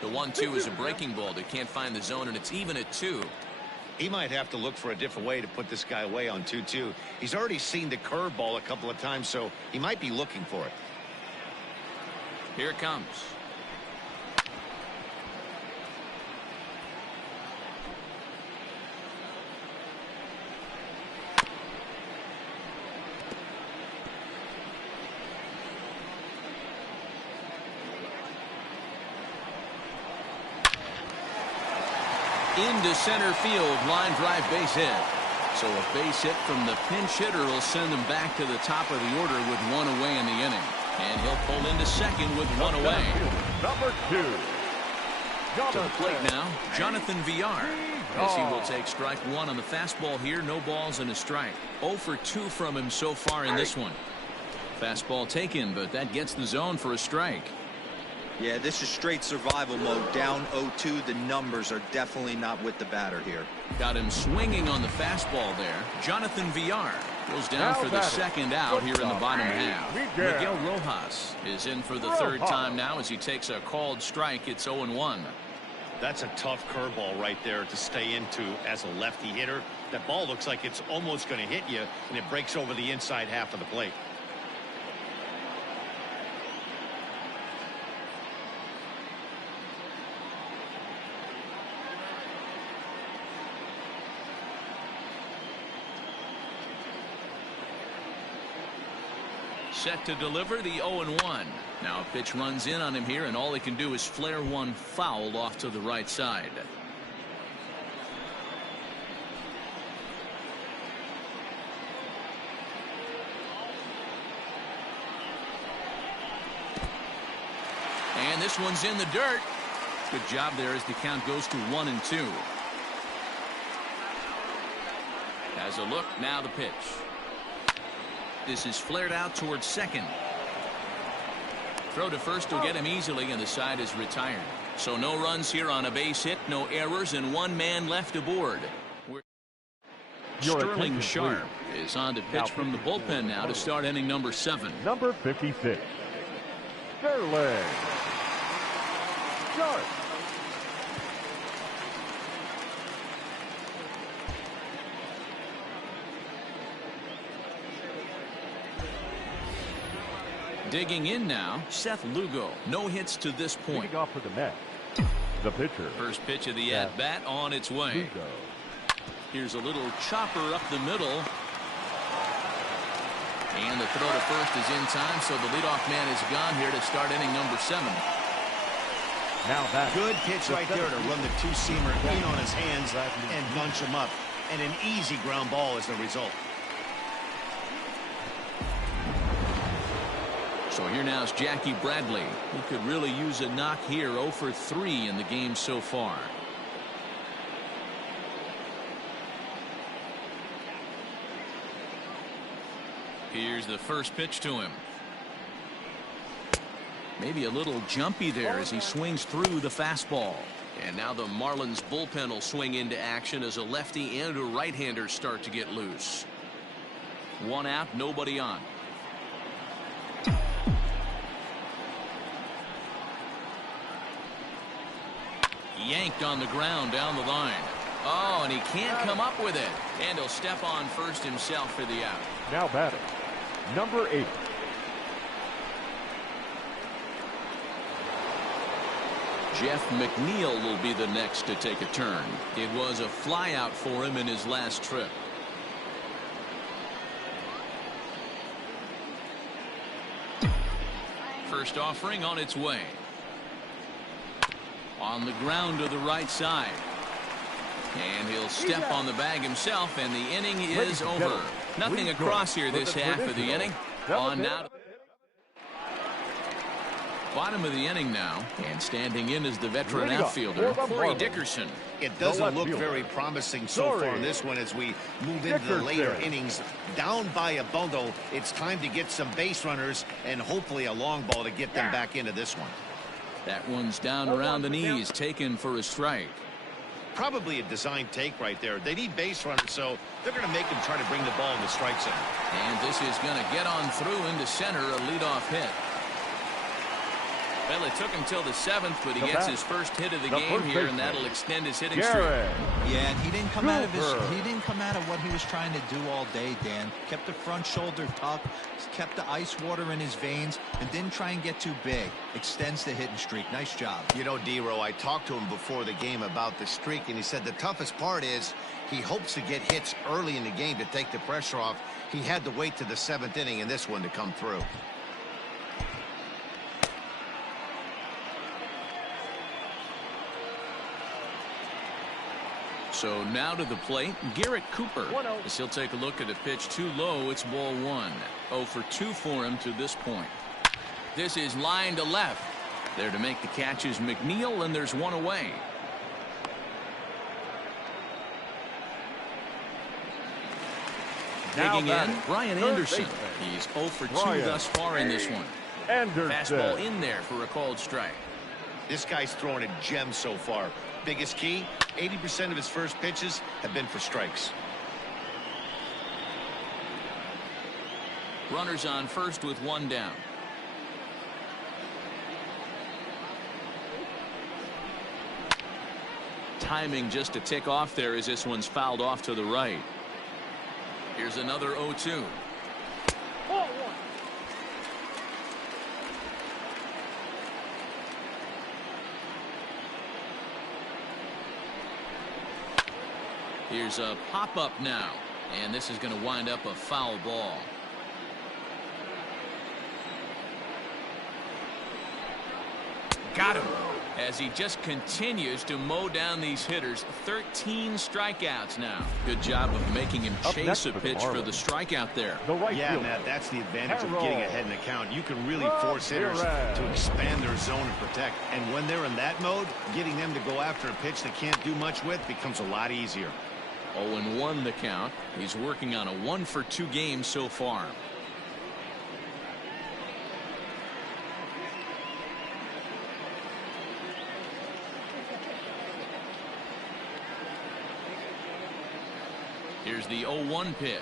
The 1-2 is a breaking ball. They can't find the zone, and it's even at 2. He might have to look for a different way to put this guy away on 2-2. He's already seen the curveball a couple of times, so he might be looking for it. Here it comes. Into center field, line drive, base hit. So a base hit from the pinch hitter will send them back to the top of the order with 1 away in the inning. And he'll pull into second with 1 away. Number 2. To the plate now, Jonathan Villar. As he will take strike 1 on the fastball here. No balls and a strike. 0 for 2 from him so far in this one. Fastball taken, but that gets the zone for a strike. Yeah, this is straight survival mode. Down 0-2. The numbers are definitely not with the batter here. Got him swinging on the fastball there. Jonathan Villar goes down for the second out here in the bottom half. Miguel Rojas is in for the third time now as he takes a called strike. It's 0-1. That's a tough curveball right there to stay into as a lefty hitter. That ball looks like it's almost going to hit you, and it breaks over the inside half of the plate. Set to deliver the 0-1. Now a pitch runs in on him here, and all he can do is flare one foul off to the right side. And this one's in the dirt. Good job there as the count goes to 1-2. Has a look, now the pitch. This is flared out towards second. Throw to first will get him easily, and the side is retired. So no runs here on a base hit, no errors, and 1 man left aboard. Sterling Sharp is on to pitch from the bullpen now to start inning number 7. Number 56. Sterling Sharp. Digging in now, Seth Lugo. No hits to this point. Leading off for the Mets, the pitcher. First pitch of the at-bat on its way. Lugo. Here's a little chopper up the middle. And the throw to first is in time, so the leadoff man is gone here to start inning number 7. Now that good pitch right there to run the two-seamer in on his hands and bunch him up. And an easy ground ball is the result. So here now is Jackie Bradley. He could really use a knock here. 0 for 3 in the game so far. Here's the first pitch to him. Maybe a little jumpy there as he swings through the fastball. And now the Marlins bullpen will swing into action as a lefty and a right-hander start to get loose. 1 out, nobody on. Yanked on the ground down the line. Oh, and he can't come up with it. And he'll step on first himself for the out. Now batting, number 8. Jeff McNeal will be the next to take a turn. It was a flyout for him in his last trip. First offering on its way. On the ground to the right side. And he'll step on the bag himself, and the inning is over. Nothing across here this half of the inning. On now to bottom of the inning now, and standing in is the veteran outfielder, Corey Dickerson. It doesn't look very promising so far in this one as we move into the later innings. Down by a bundle, it's time to get some base runners and hopefully a long ball to get them back into this one. That one's down around the knees, taken for a strike. Probably a design take right there. They need base runners, so they're going to make them try to bring the ball in the strike zone. And this is going to get on through into center, a leadoff hit. Well, it took him till the 7th, but he The gets bat, his first hit of the the game first here, and baseman, that'll extend his hitting Garrett streak. Yeah, and he didn't come out of Cooper. what he was trying to do all day, Dan. Kept the front shoulder tucked, kept the ice water in his veins, and didn't try and get too big. Extends the hitting streak. Nice job. You know, D-Row, I talked to him before the game about the streak, and he said the toughest part is he hopes to get hits early in the game to take the pressure off. He had to wait to the 7th inning in this one to come through. So now to the plate, Garrett Cooper. As he'll take a look at a pitch too low, it's ball 1. 0 for 2 for him to this point. This is line to left. There to make the catch is Mcneal, and there's one away. Now Digging in, batting, Brian third Anderson. baseman, He's 0 for 2 Brian thus far in this one. Anderson. Fastball in there for a called strike. This guy's throwing a gem so far. Biggest key, 80% of his first pitches have been for strikes. Runners on first with 1 down. Timing just to tick off there as this one's fouled off to the right. Here's another 0-2. Here's a pop-up now, and this is going to wind up a foul ball. Got him. As he just continues to mow down these hitters. 13 strikeouts now. Good job of making him chase a pitch for the strikeout there. The right Yeah, fielder, Matt, that's the advantage of Harold. getting ahead in the count. You can really force hitters to expand their zone and protect. And when they're in that mode, getting them to go after a pitch they can't do much with becomes a lot easier. 0-1 the count. He's working on a 1 for 2 game so far. Here's the 0-1 pitch.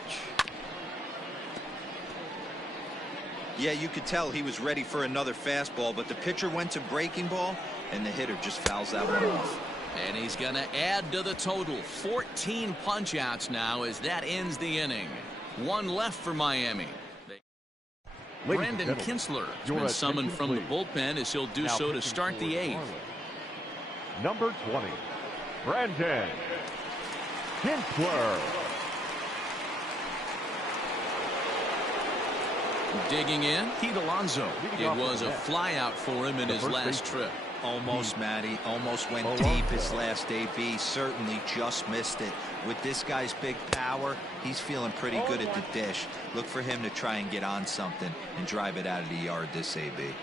Yeah, you could tell he was ready for another fastball, but the pitcher went to breaking ball, and the hitter just fouls that one off. And he's going to add to the total. 14 punch-outs now as that ends the inning. 1 left for Miami. Ladies Brandon and gentlemen, Kinsler has your been summoned attention, from the please. bullpen as he'll do Now so to pitching start for the 8th. Marlins. Number 20, Brandon Kinsler. Digging in, Pete Alonso. Leading It off was the a bat, flyout for him in the his first last baseman. trip. Almost, Matty. Almost went Alonso. deep his last AB. Certainly just missed it. With this guy's big power, he's feeling pretty good at the dish. Look for him to try and get on something and drive it out of the yard this AB.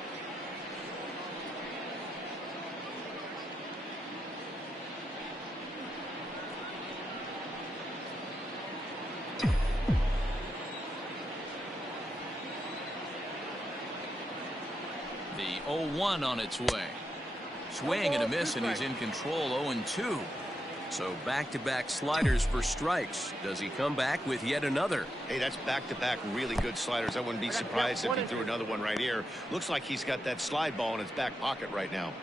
The 0-1 on its way. Swing and a miss, and he's in control. 0-2. So back-to-back sliders for strikes. Does he come back with yet another? Hey, that's back-to-back really good sliders. I wouldn't be surprised if he threw another one right here. Looks like he's got that slide ball in his back pocket right now.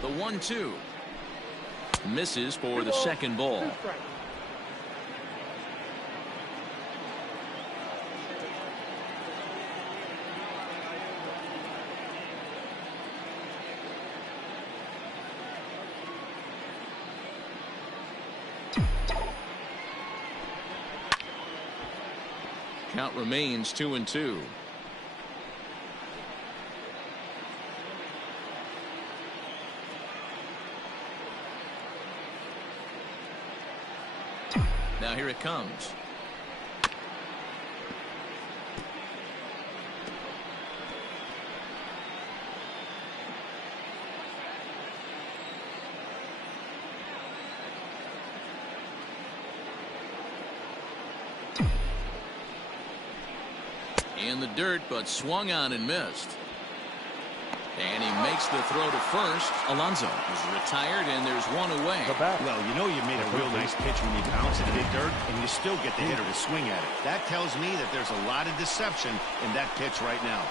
The 1-2. Misses for the second ball. Count remains 2-2. Now here it comes. In the dirt, but swung on and missed. And he makes the throw to first. Alonso is retired, and there's one away. Well, you know you made a real nice pitch when you bounce it in the dirt, and you still get the hitter to swing at it. That tells me that there's a lot of deception in that pitch right now.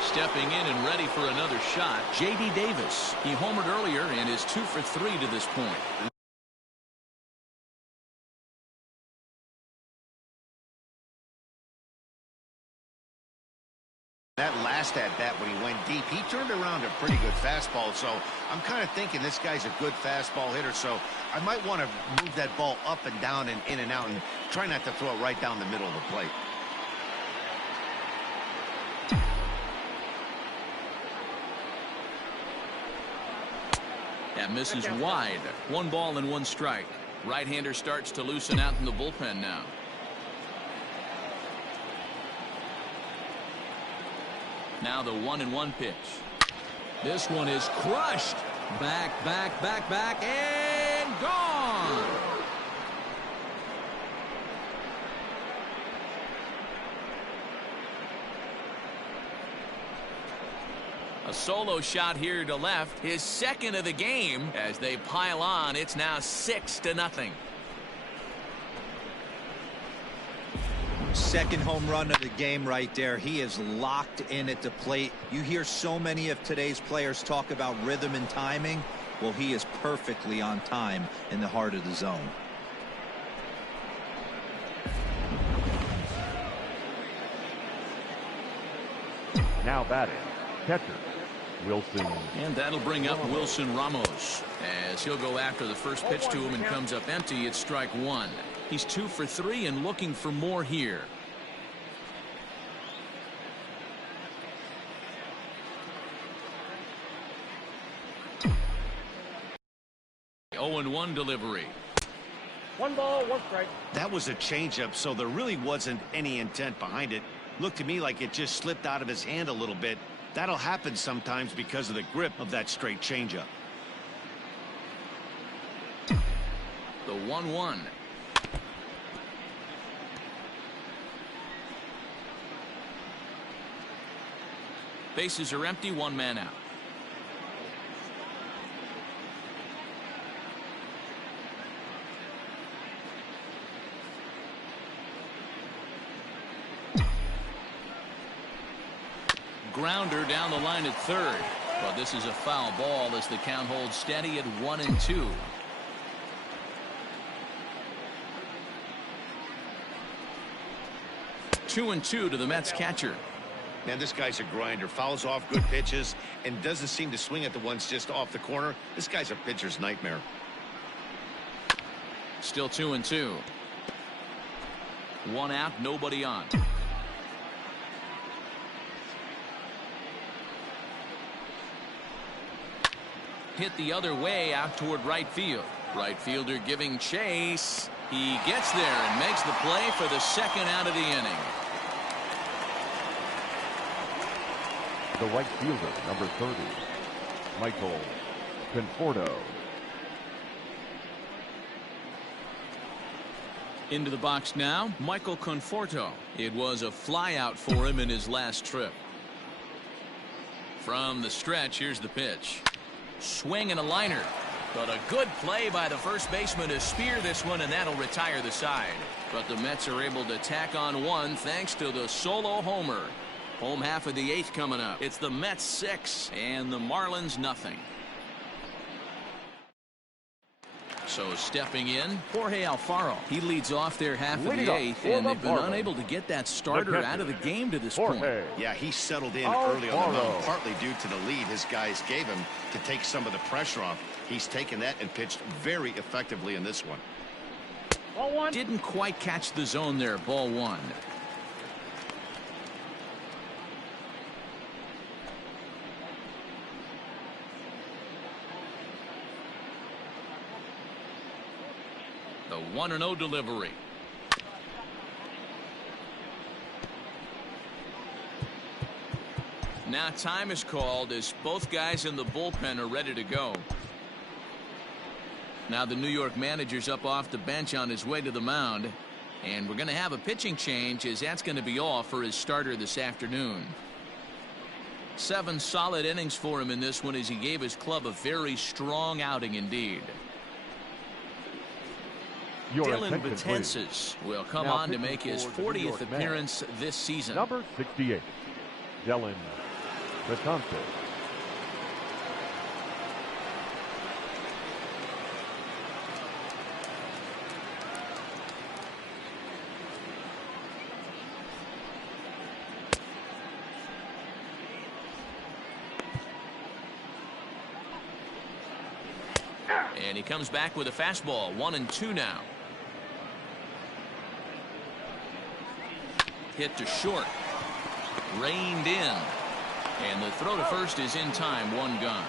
Stepping in and ready for another shot, J.D. Davis. He homered earlier and is 2 for 3 to this point. That last at-bat when he went deep, he turned around a pretty good fastball, so I'm kind of thinking this guy's a good fastball hitter, so I might want to move that ball up and down and in and out and try not to throw it right down the middle of the plate. That misses wide. 1 ball and 1 strike. Right-hander starts to loosen out in the bullpen now. Now the 1-1 pitch. This one is crushed. Back, and gone. A solo shot here to left, his second of the game. As they pile on, it's now 6-0. Second home run of the game right there. He is locked in at the plate. You hear so many of today's players talk about rhythm and timing. Well, he is perfectly on time in the heart of the zone. Now batting, catcher, Wilson. And that'll bring up Wilson Ramos as he'll go after the first pitch to him and comes up empty. It's strike 1. He's 2 for 3 and looking for more here. Oh, 0-1 delivery. 1 ball, 1 strike. That was a changeup, so there really wasn't any intent behind it. Looked to me like it just slipped out of his hand a little bit. That'll happen sometimes because of the grip of that straight changeup. The 1-1. Bases are empty, 1 man out. Grounder down the line at third. But this is a foul ball as the count holds steady at 1-2. 2-2 to the Mets catcher. Man, this guy's a grinder. Fouls off good pitches and doesn't seem to swing at the ones just off the corner. This guy's a pitcher's nightmare. Still 2-2. 1 out, nobody on. Hit the other way out toward right field. Right fielder giving chase. He gets there and makes the play for the second out of the inning. The right fielder, number 30, Michael Conforto. Into the box now, Michael Conforto. It was a flyout for him in his last trip. From the stretch, here's the pitch. Swing and a liner. But a good play by the first baseman to spear this one, and that'll retire the side. But the Mets are able to tack on 1 thanks to the solo homer. Home half of the 8th coming up. It's the Mets 6 and the Marlins nothing. So stepping in, Jorge Alfaro. He leads off their half of the 8th, and they've been unable to get that starter out of the game to this point. Yeah, he settled in early on the mound, partly due to the lead his guys gave him to take some of the pressure off. He's taken that and pitched very effectively in this one. Ball 1. Didn't quite catch the zone there. Ball 1. The 1-0 delivery. Now time is called as both guys in the bullpen are ready to go. Now the New York manager's up off the bench on his way to the mound. And we're going to have a pitching change, as that's going to be all for his starter this afternoon. 7 solid innings for him in this one, as he gave his club a very strong outing indeed. Dylan Betances will come on to make his 40th appearance this season. Number 68, Dylan Betances. And he comes back with a fastball. 1-2 now. Hit to short. Reined in. And the throw to first is in time. 1 gone.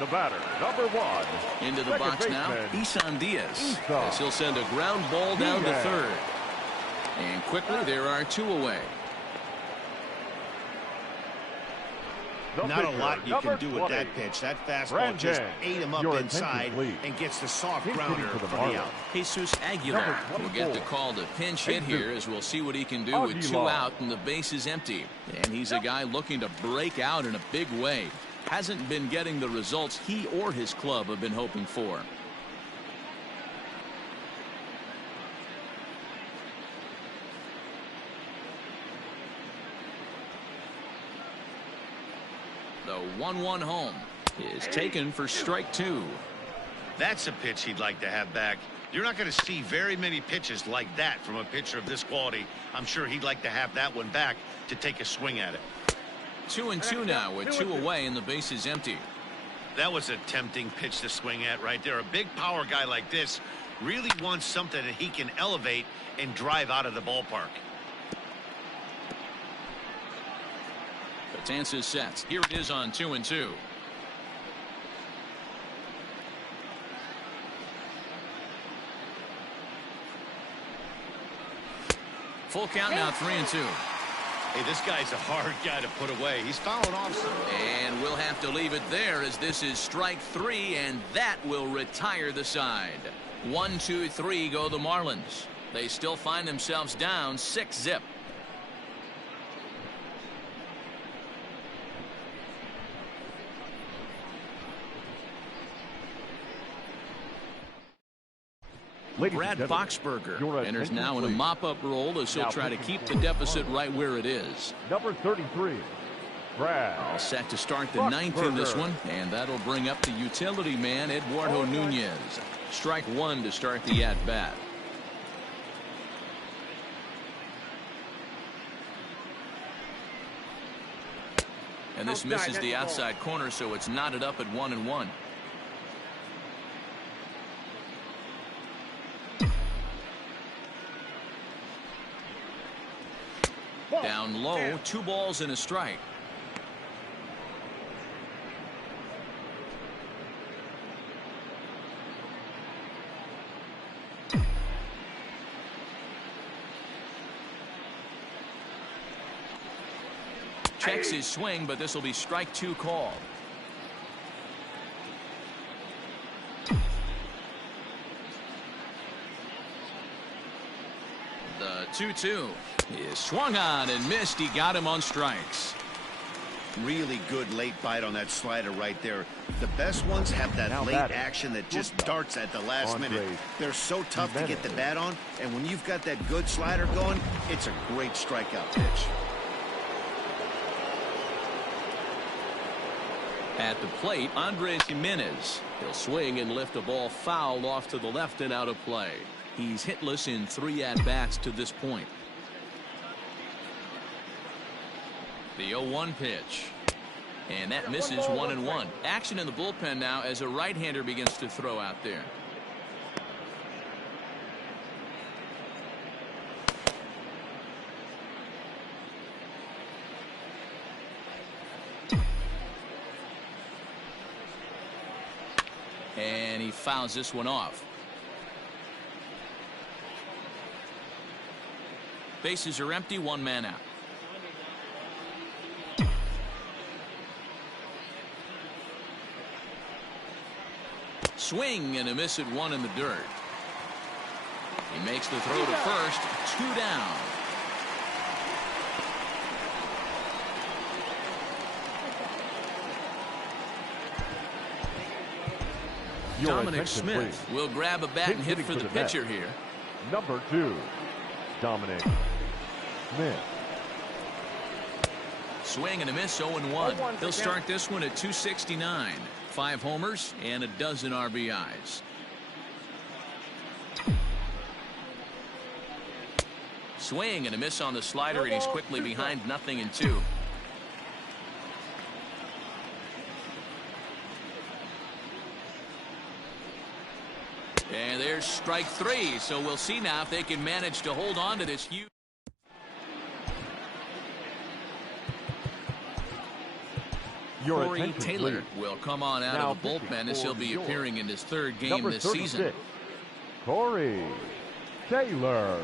The batter, number 1. Into the box now, Isan Diaz. As he'll send a ground ball down to third. And quickly, there are 2 away. Not a lot you can do with that pitch. That fastball just ate him up inside and gets the soft grounder for the out. Jesus Aguilar will get the call to pinch hit here, as we'll see what he can do with 2 out and the base is empty. And he's a guy looking to break out in a big way. Hasn't been getting the results he or his club have been hoping for. The 1-1 home is taken for strike 2. That's a pitch he'd like to have back. You're not going to see very many pitches like that from a pitcher of this quality. I'm sure he'd like to have that one back to take a swing at it. 2-2 now with 2 away and the base is empty. That was a tempting pitch to swing at right there. A big power guy like this really wants something that he can elevate and drive out of the ballpark. Betances sets. Here it is on 2-2. Full count now, 3-2. Hey, this guy's a hard guy to put away. He's fouling off some. And we'll have to leave it there, as this is strike 3, and that will retire the side. 1-2-3 go the Marlins. They still find themselves down 6-0. Brad Boxberger enters now in a mop-up role, as he'll try to keep the deficit right where it is. Number 33, Brad. All set to start the 9th in this one, and that'll bring up the utility man, Eduardo Nunez. Strike 1 to start the at-bat. And this misses the outside corner, so it's knotted up at 1-1. Down low, 2 balls and a strike. Checks his swing, but this will be strike 2 called. The 2-2 is swung on and missed. He got him on strikes. Really good late bite on that slider right there. The best ones have that late action that just darts at the last minute. They're so tough to get the bat on, and when you've got that good slider going, it's a great strikeout pitch. At the plate, Andres Jimenez. He'll swing and lift a ball foul off to the left and out of play. He's hitless in 3 at-bats to this point. The 0-1 pitch. And that misses 1-1. Action in the bullpen now as a right-hander begins to throw out there. And he fouls this one off. Bases are empty, 1 man out. Swing and a miss at one in the dirt. He makes the throw to first. 2 down. Dominic Smith will grab a bat and hit for the pitcher here. Number 2, Dominic Smith. Swing and a miss, 0-1. He'll start this one at 269. 5 homers and a dozen RBIs. Swing and a miss on the slider, and he's quickly behind 0-2. And there's strike 3, so we'll see now if they can manage to hold on to this huge. Corey Taylor will come on out of the bullpen as he'll be appearing in his 3rd game this season. Corey Taylor.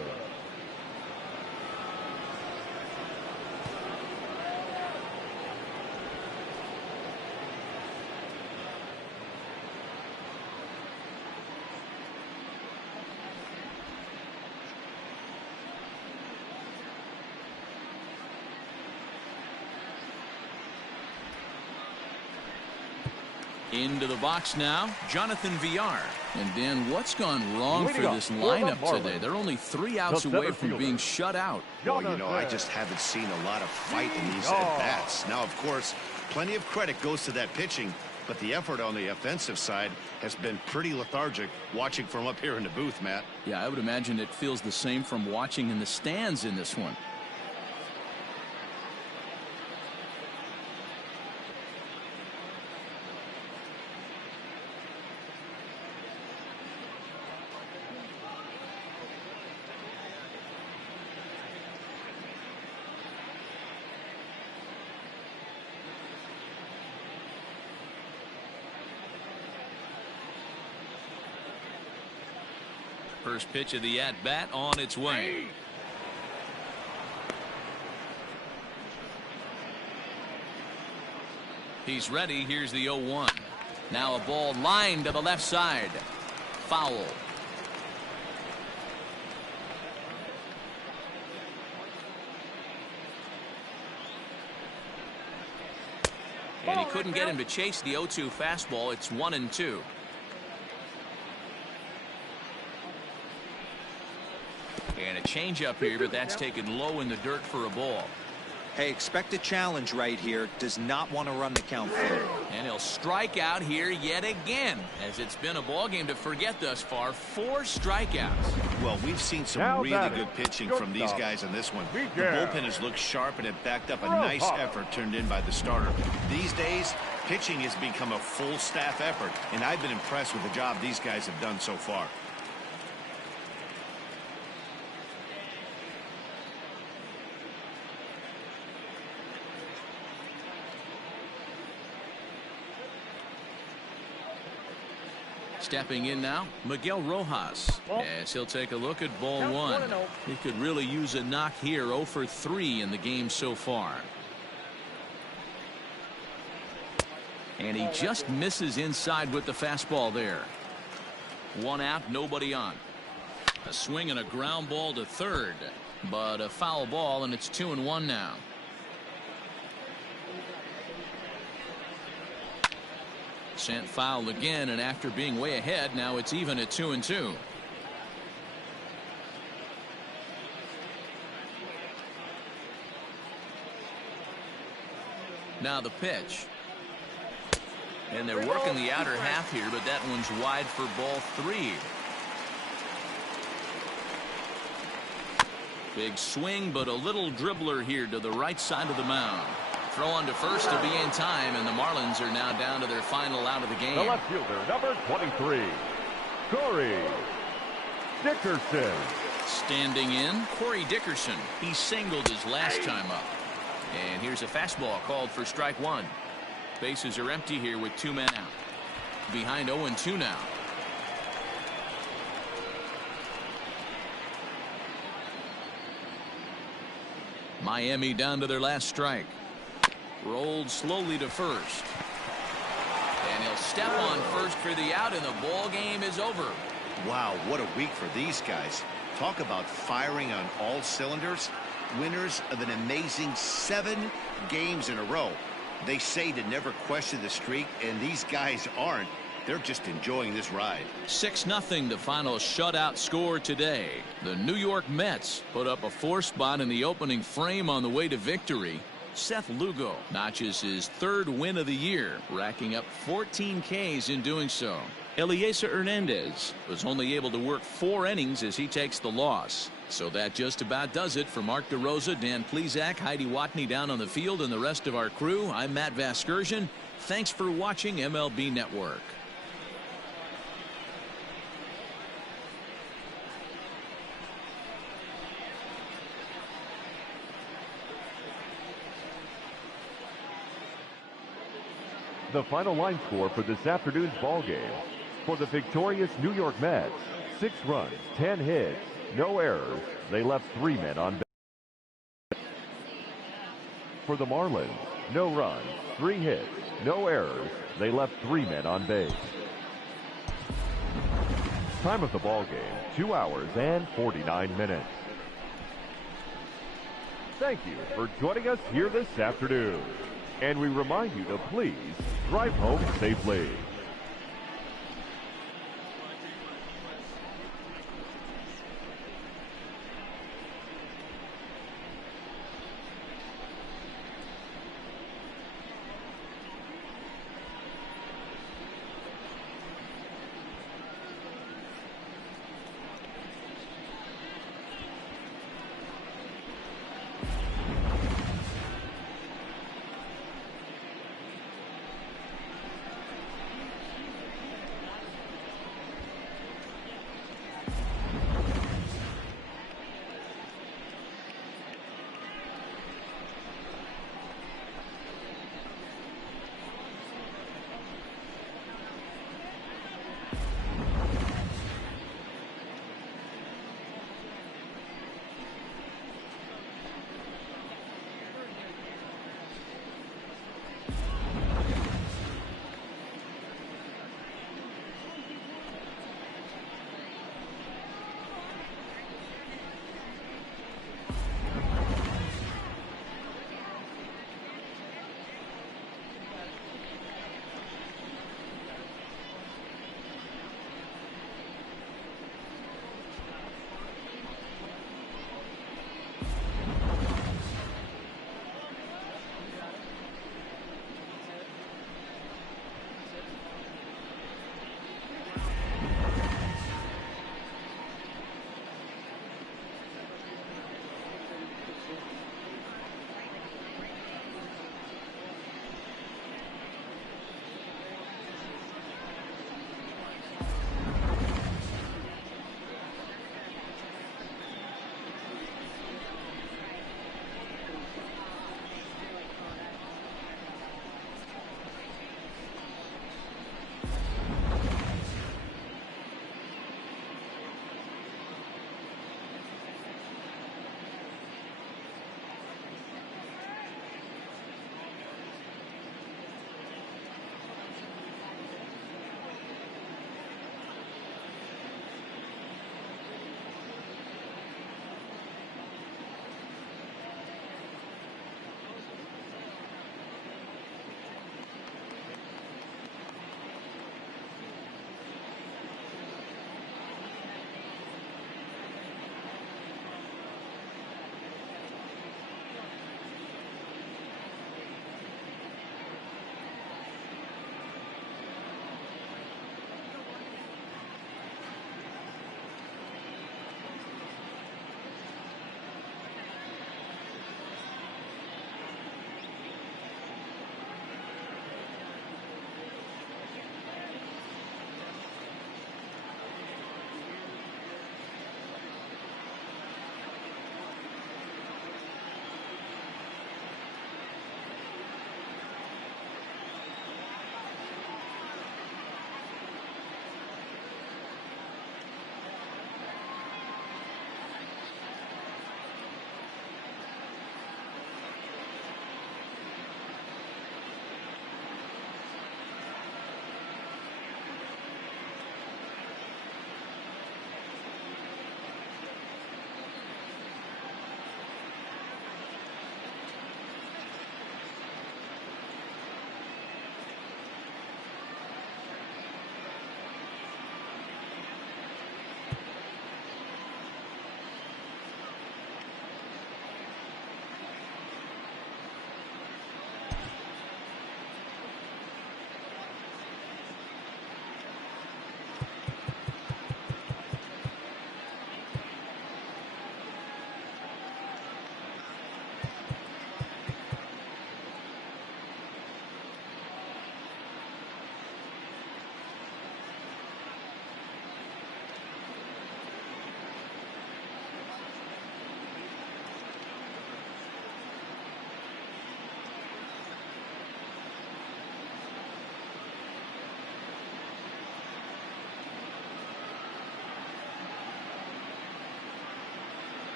Into the box now, Jonathan Villar. And Dan, what's gone wrong for this lineup today? They're only 3 outs away from being shut out. Well, you know, I just haven't seen a lot of fight in these at-bats. Now, of course, plenty of credit goes to that pitching, but the effort on the offensive side has been pretty lethargic watching from up here in the booth, Matt. Yeah, I would imagine it feels the same from watching in the stands in this one. First pitch of the at-bat on its way. He's ready. Here's the 0-1. Now a ball lined to the left side. Foul. And he couldn't get him to chase the 0-2 fastball. It's 1-2. And a changeup here, but that's taken low in the dirt for a ball. Hey, expect a challenge right here. Does not want to run the count through. And he'll strike out here yet again, as it's been a ball game to forget thus far. 4 strikeouts. Well, we've seen some really good pitching from these guys in this one. The bullpen has looked sharp, and it backed up a nice effort turned in by the starter. These days, pitching has become a full staff effort, and I've been impressed with the job these guys have done so far. Stepping in now, Miguel Rojas, as he'll take a look at ball 1. He could really use a knock here. 0 for 3 in the game so far. And he just misses inside with the fastball there. 1 out, nobody on. A swing and a ground ball to third, but a foul ball, and it's 2-1 now. Sent foul again, and after being way ahead, now it's even at 2-2. Now the pitch. And they're working the outer half here, but that one's wide for ball 3. Big swing, but a little dribbler here to the right side of the mound. Throw on to first to be in time, and the Marlins are now down to their final out of the game. The left fielder, number 23, Corey Dickerson. Standing in, Corey Dickerson. He singled his last time up. And here's a fastball called for strike 1. Bases are empty here with 2 men out. Behind 0-2 now. Miami down to their last strike. Rolled slowly to first. And he'll step on first for the out, and the ball game is over. Wow, what a week for these guys. Talk about firing on all cylinders. Winners of an amazing 7 games in a row. They say to never question the streak, and these guys aren't. They're just enjoying this ride. 6-0 the final shutout score today. The New York Mets put up a 4-spot in the opening frame on the way to victory. Seth Lugo notches his 3rd win of the year, racking up 14 Ks in doing so. Eliezer Hernandez was only able to work 4 innings as he takes the loss. So that just about does it for Mark DeRosa, Dan Plesac, Heidi Watney down on the field, and the rest of our crew. I'm Matt Vasgersian. Thanks for watching MLB Network. The final line score for this afternoon's ball game. For the victorious New York Mets, 6 runs, 10 hits, no errors. They left 3 men on base. For the Marlins, no runs, 3 hits, no errors. They left 3 men on base. Time of the ball game, 2 hours and 49 minutes. Thank you for joining us here this afternoon. And we remind you to please drive home safely.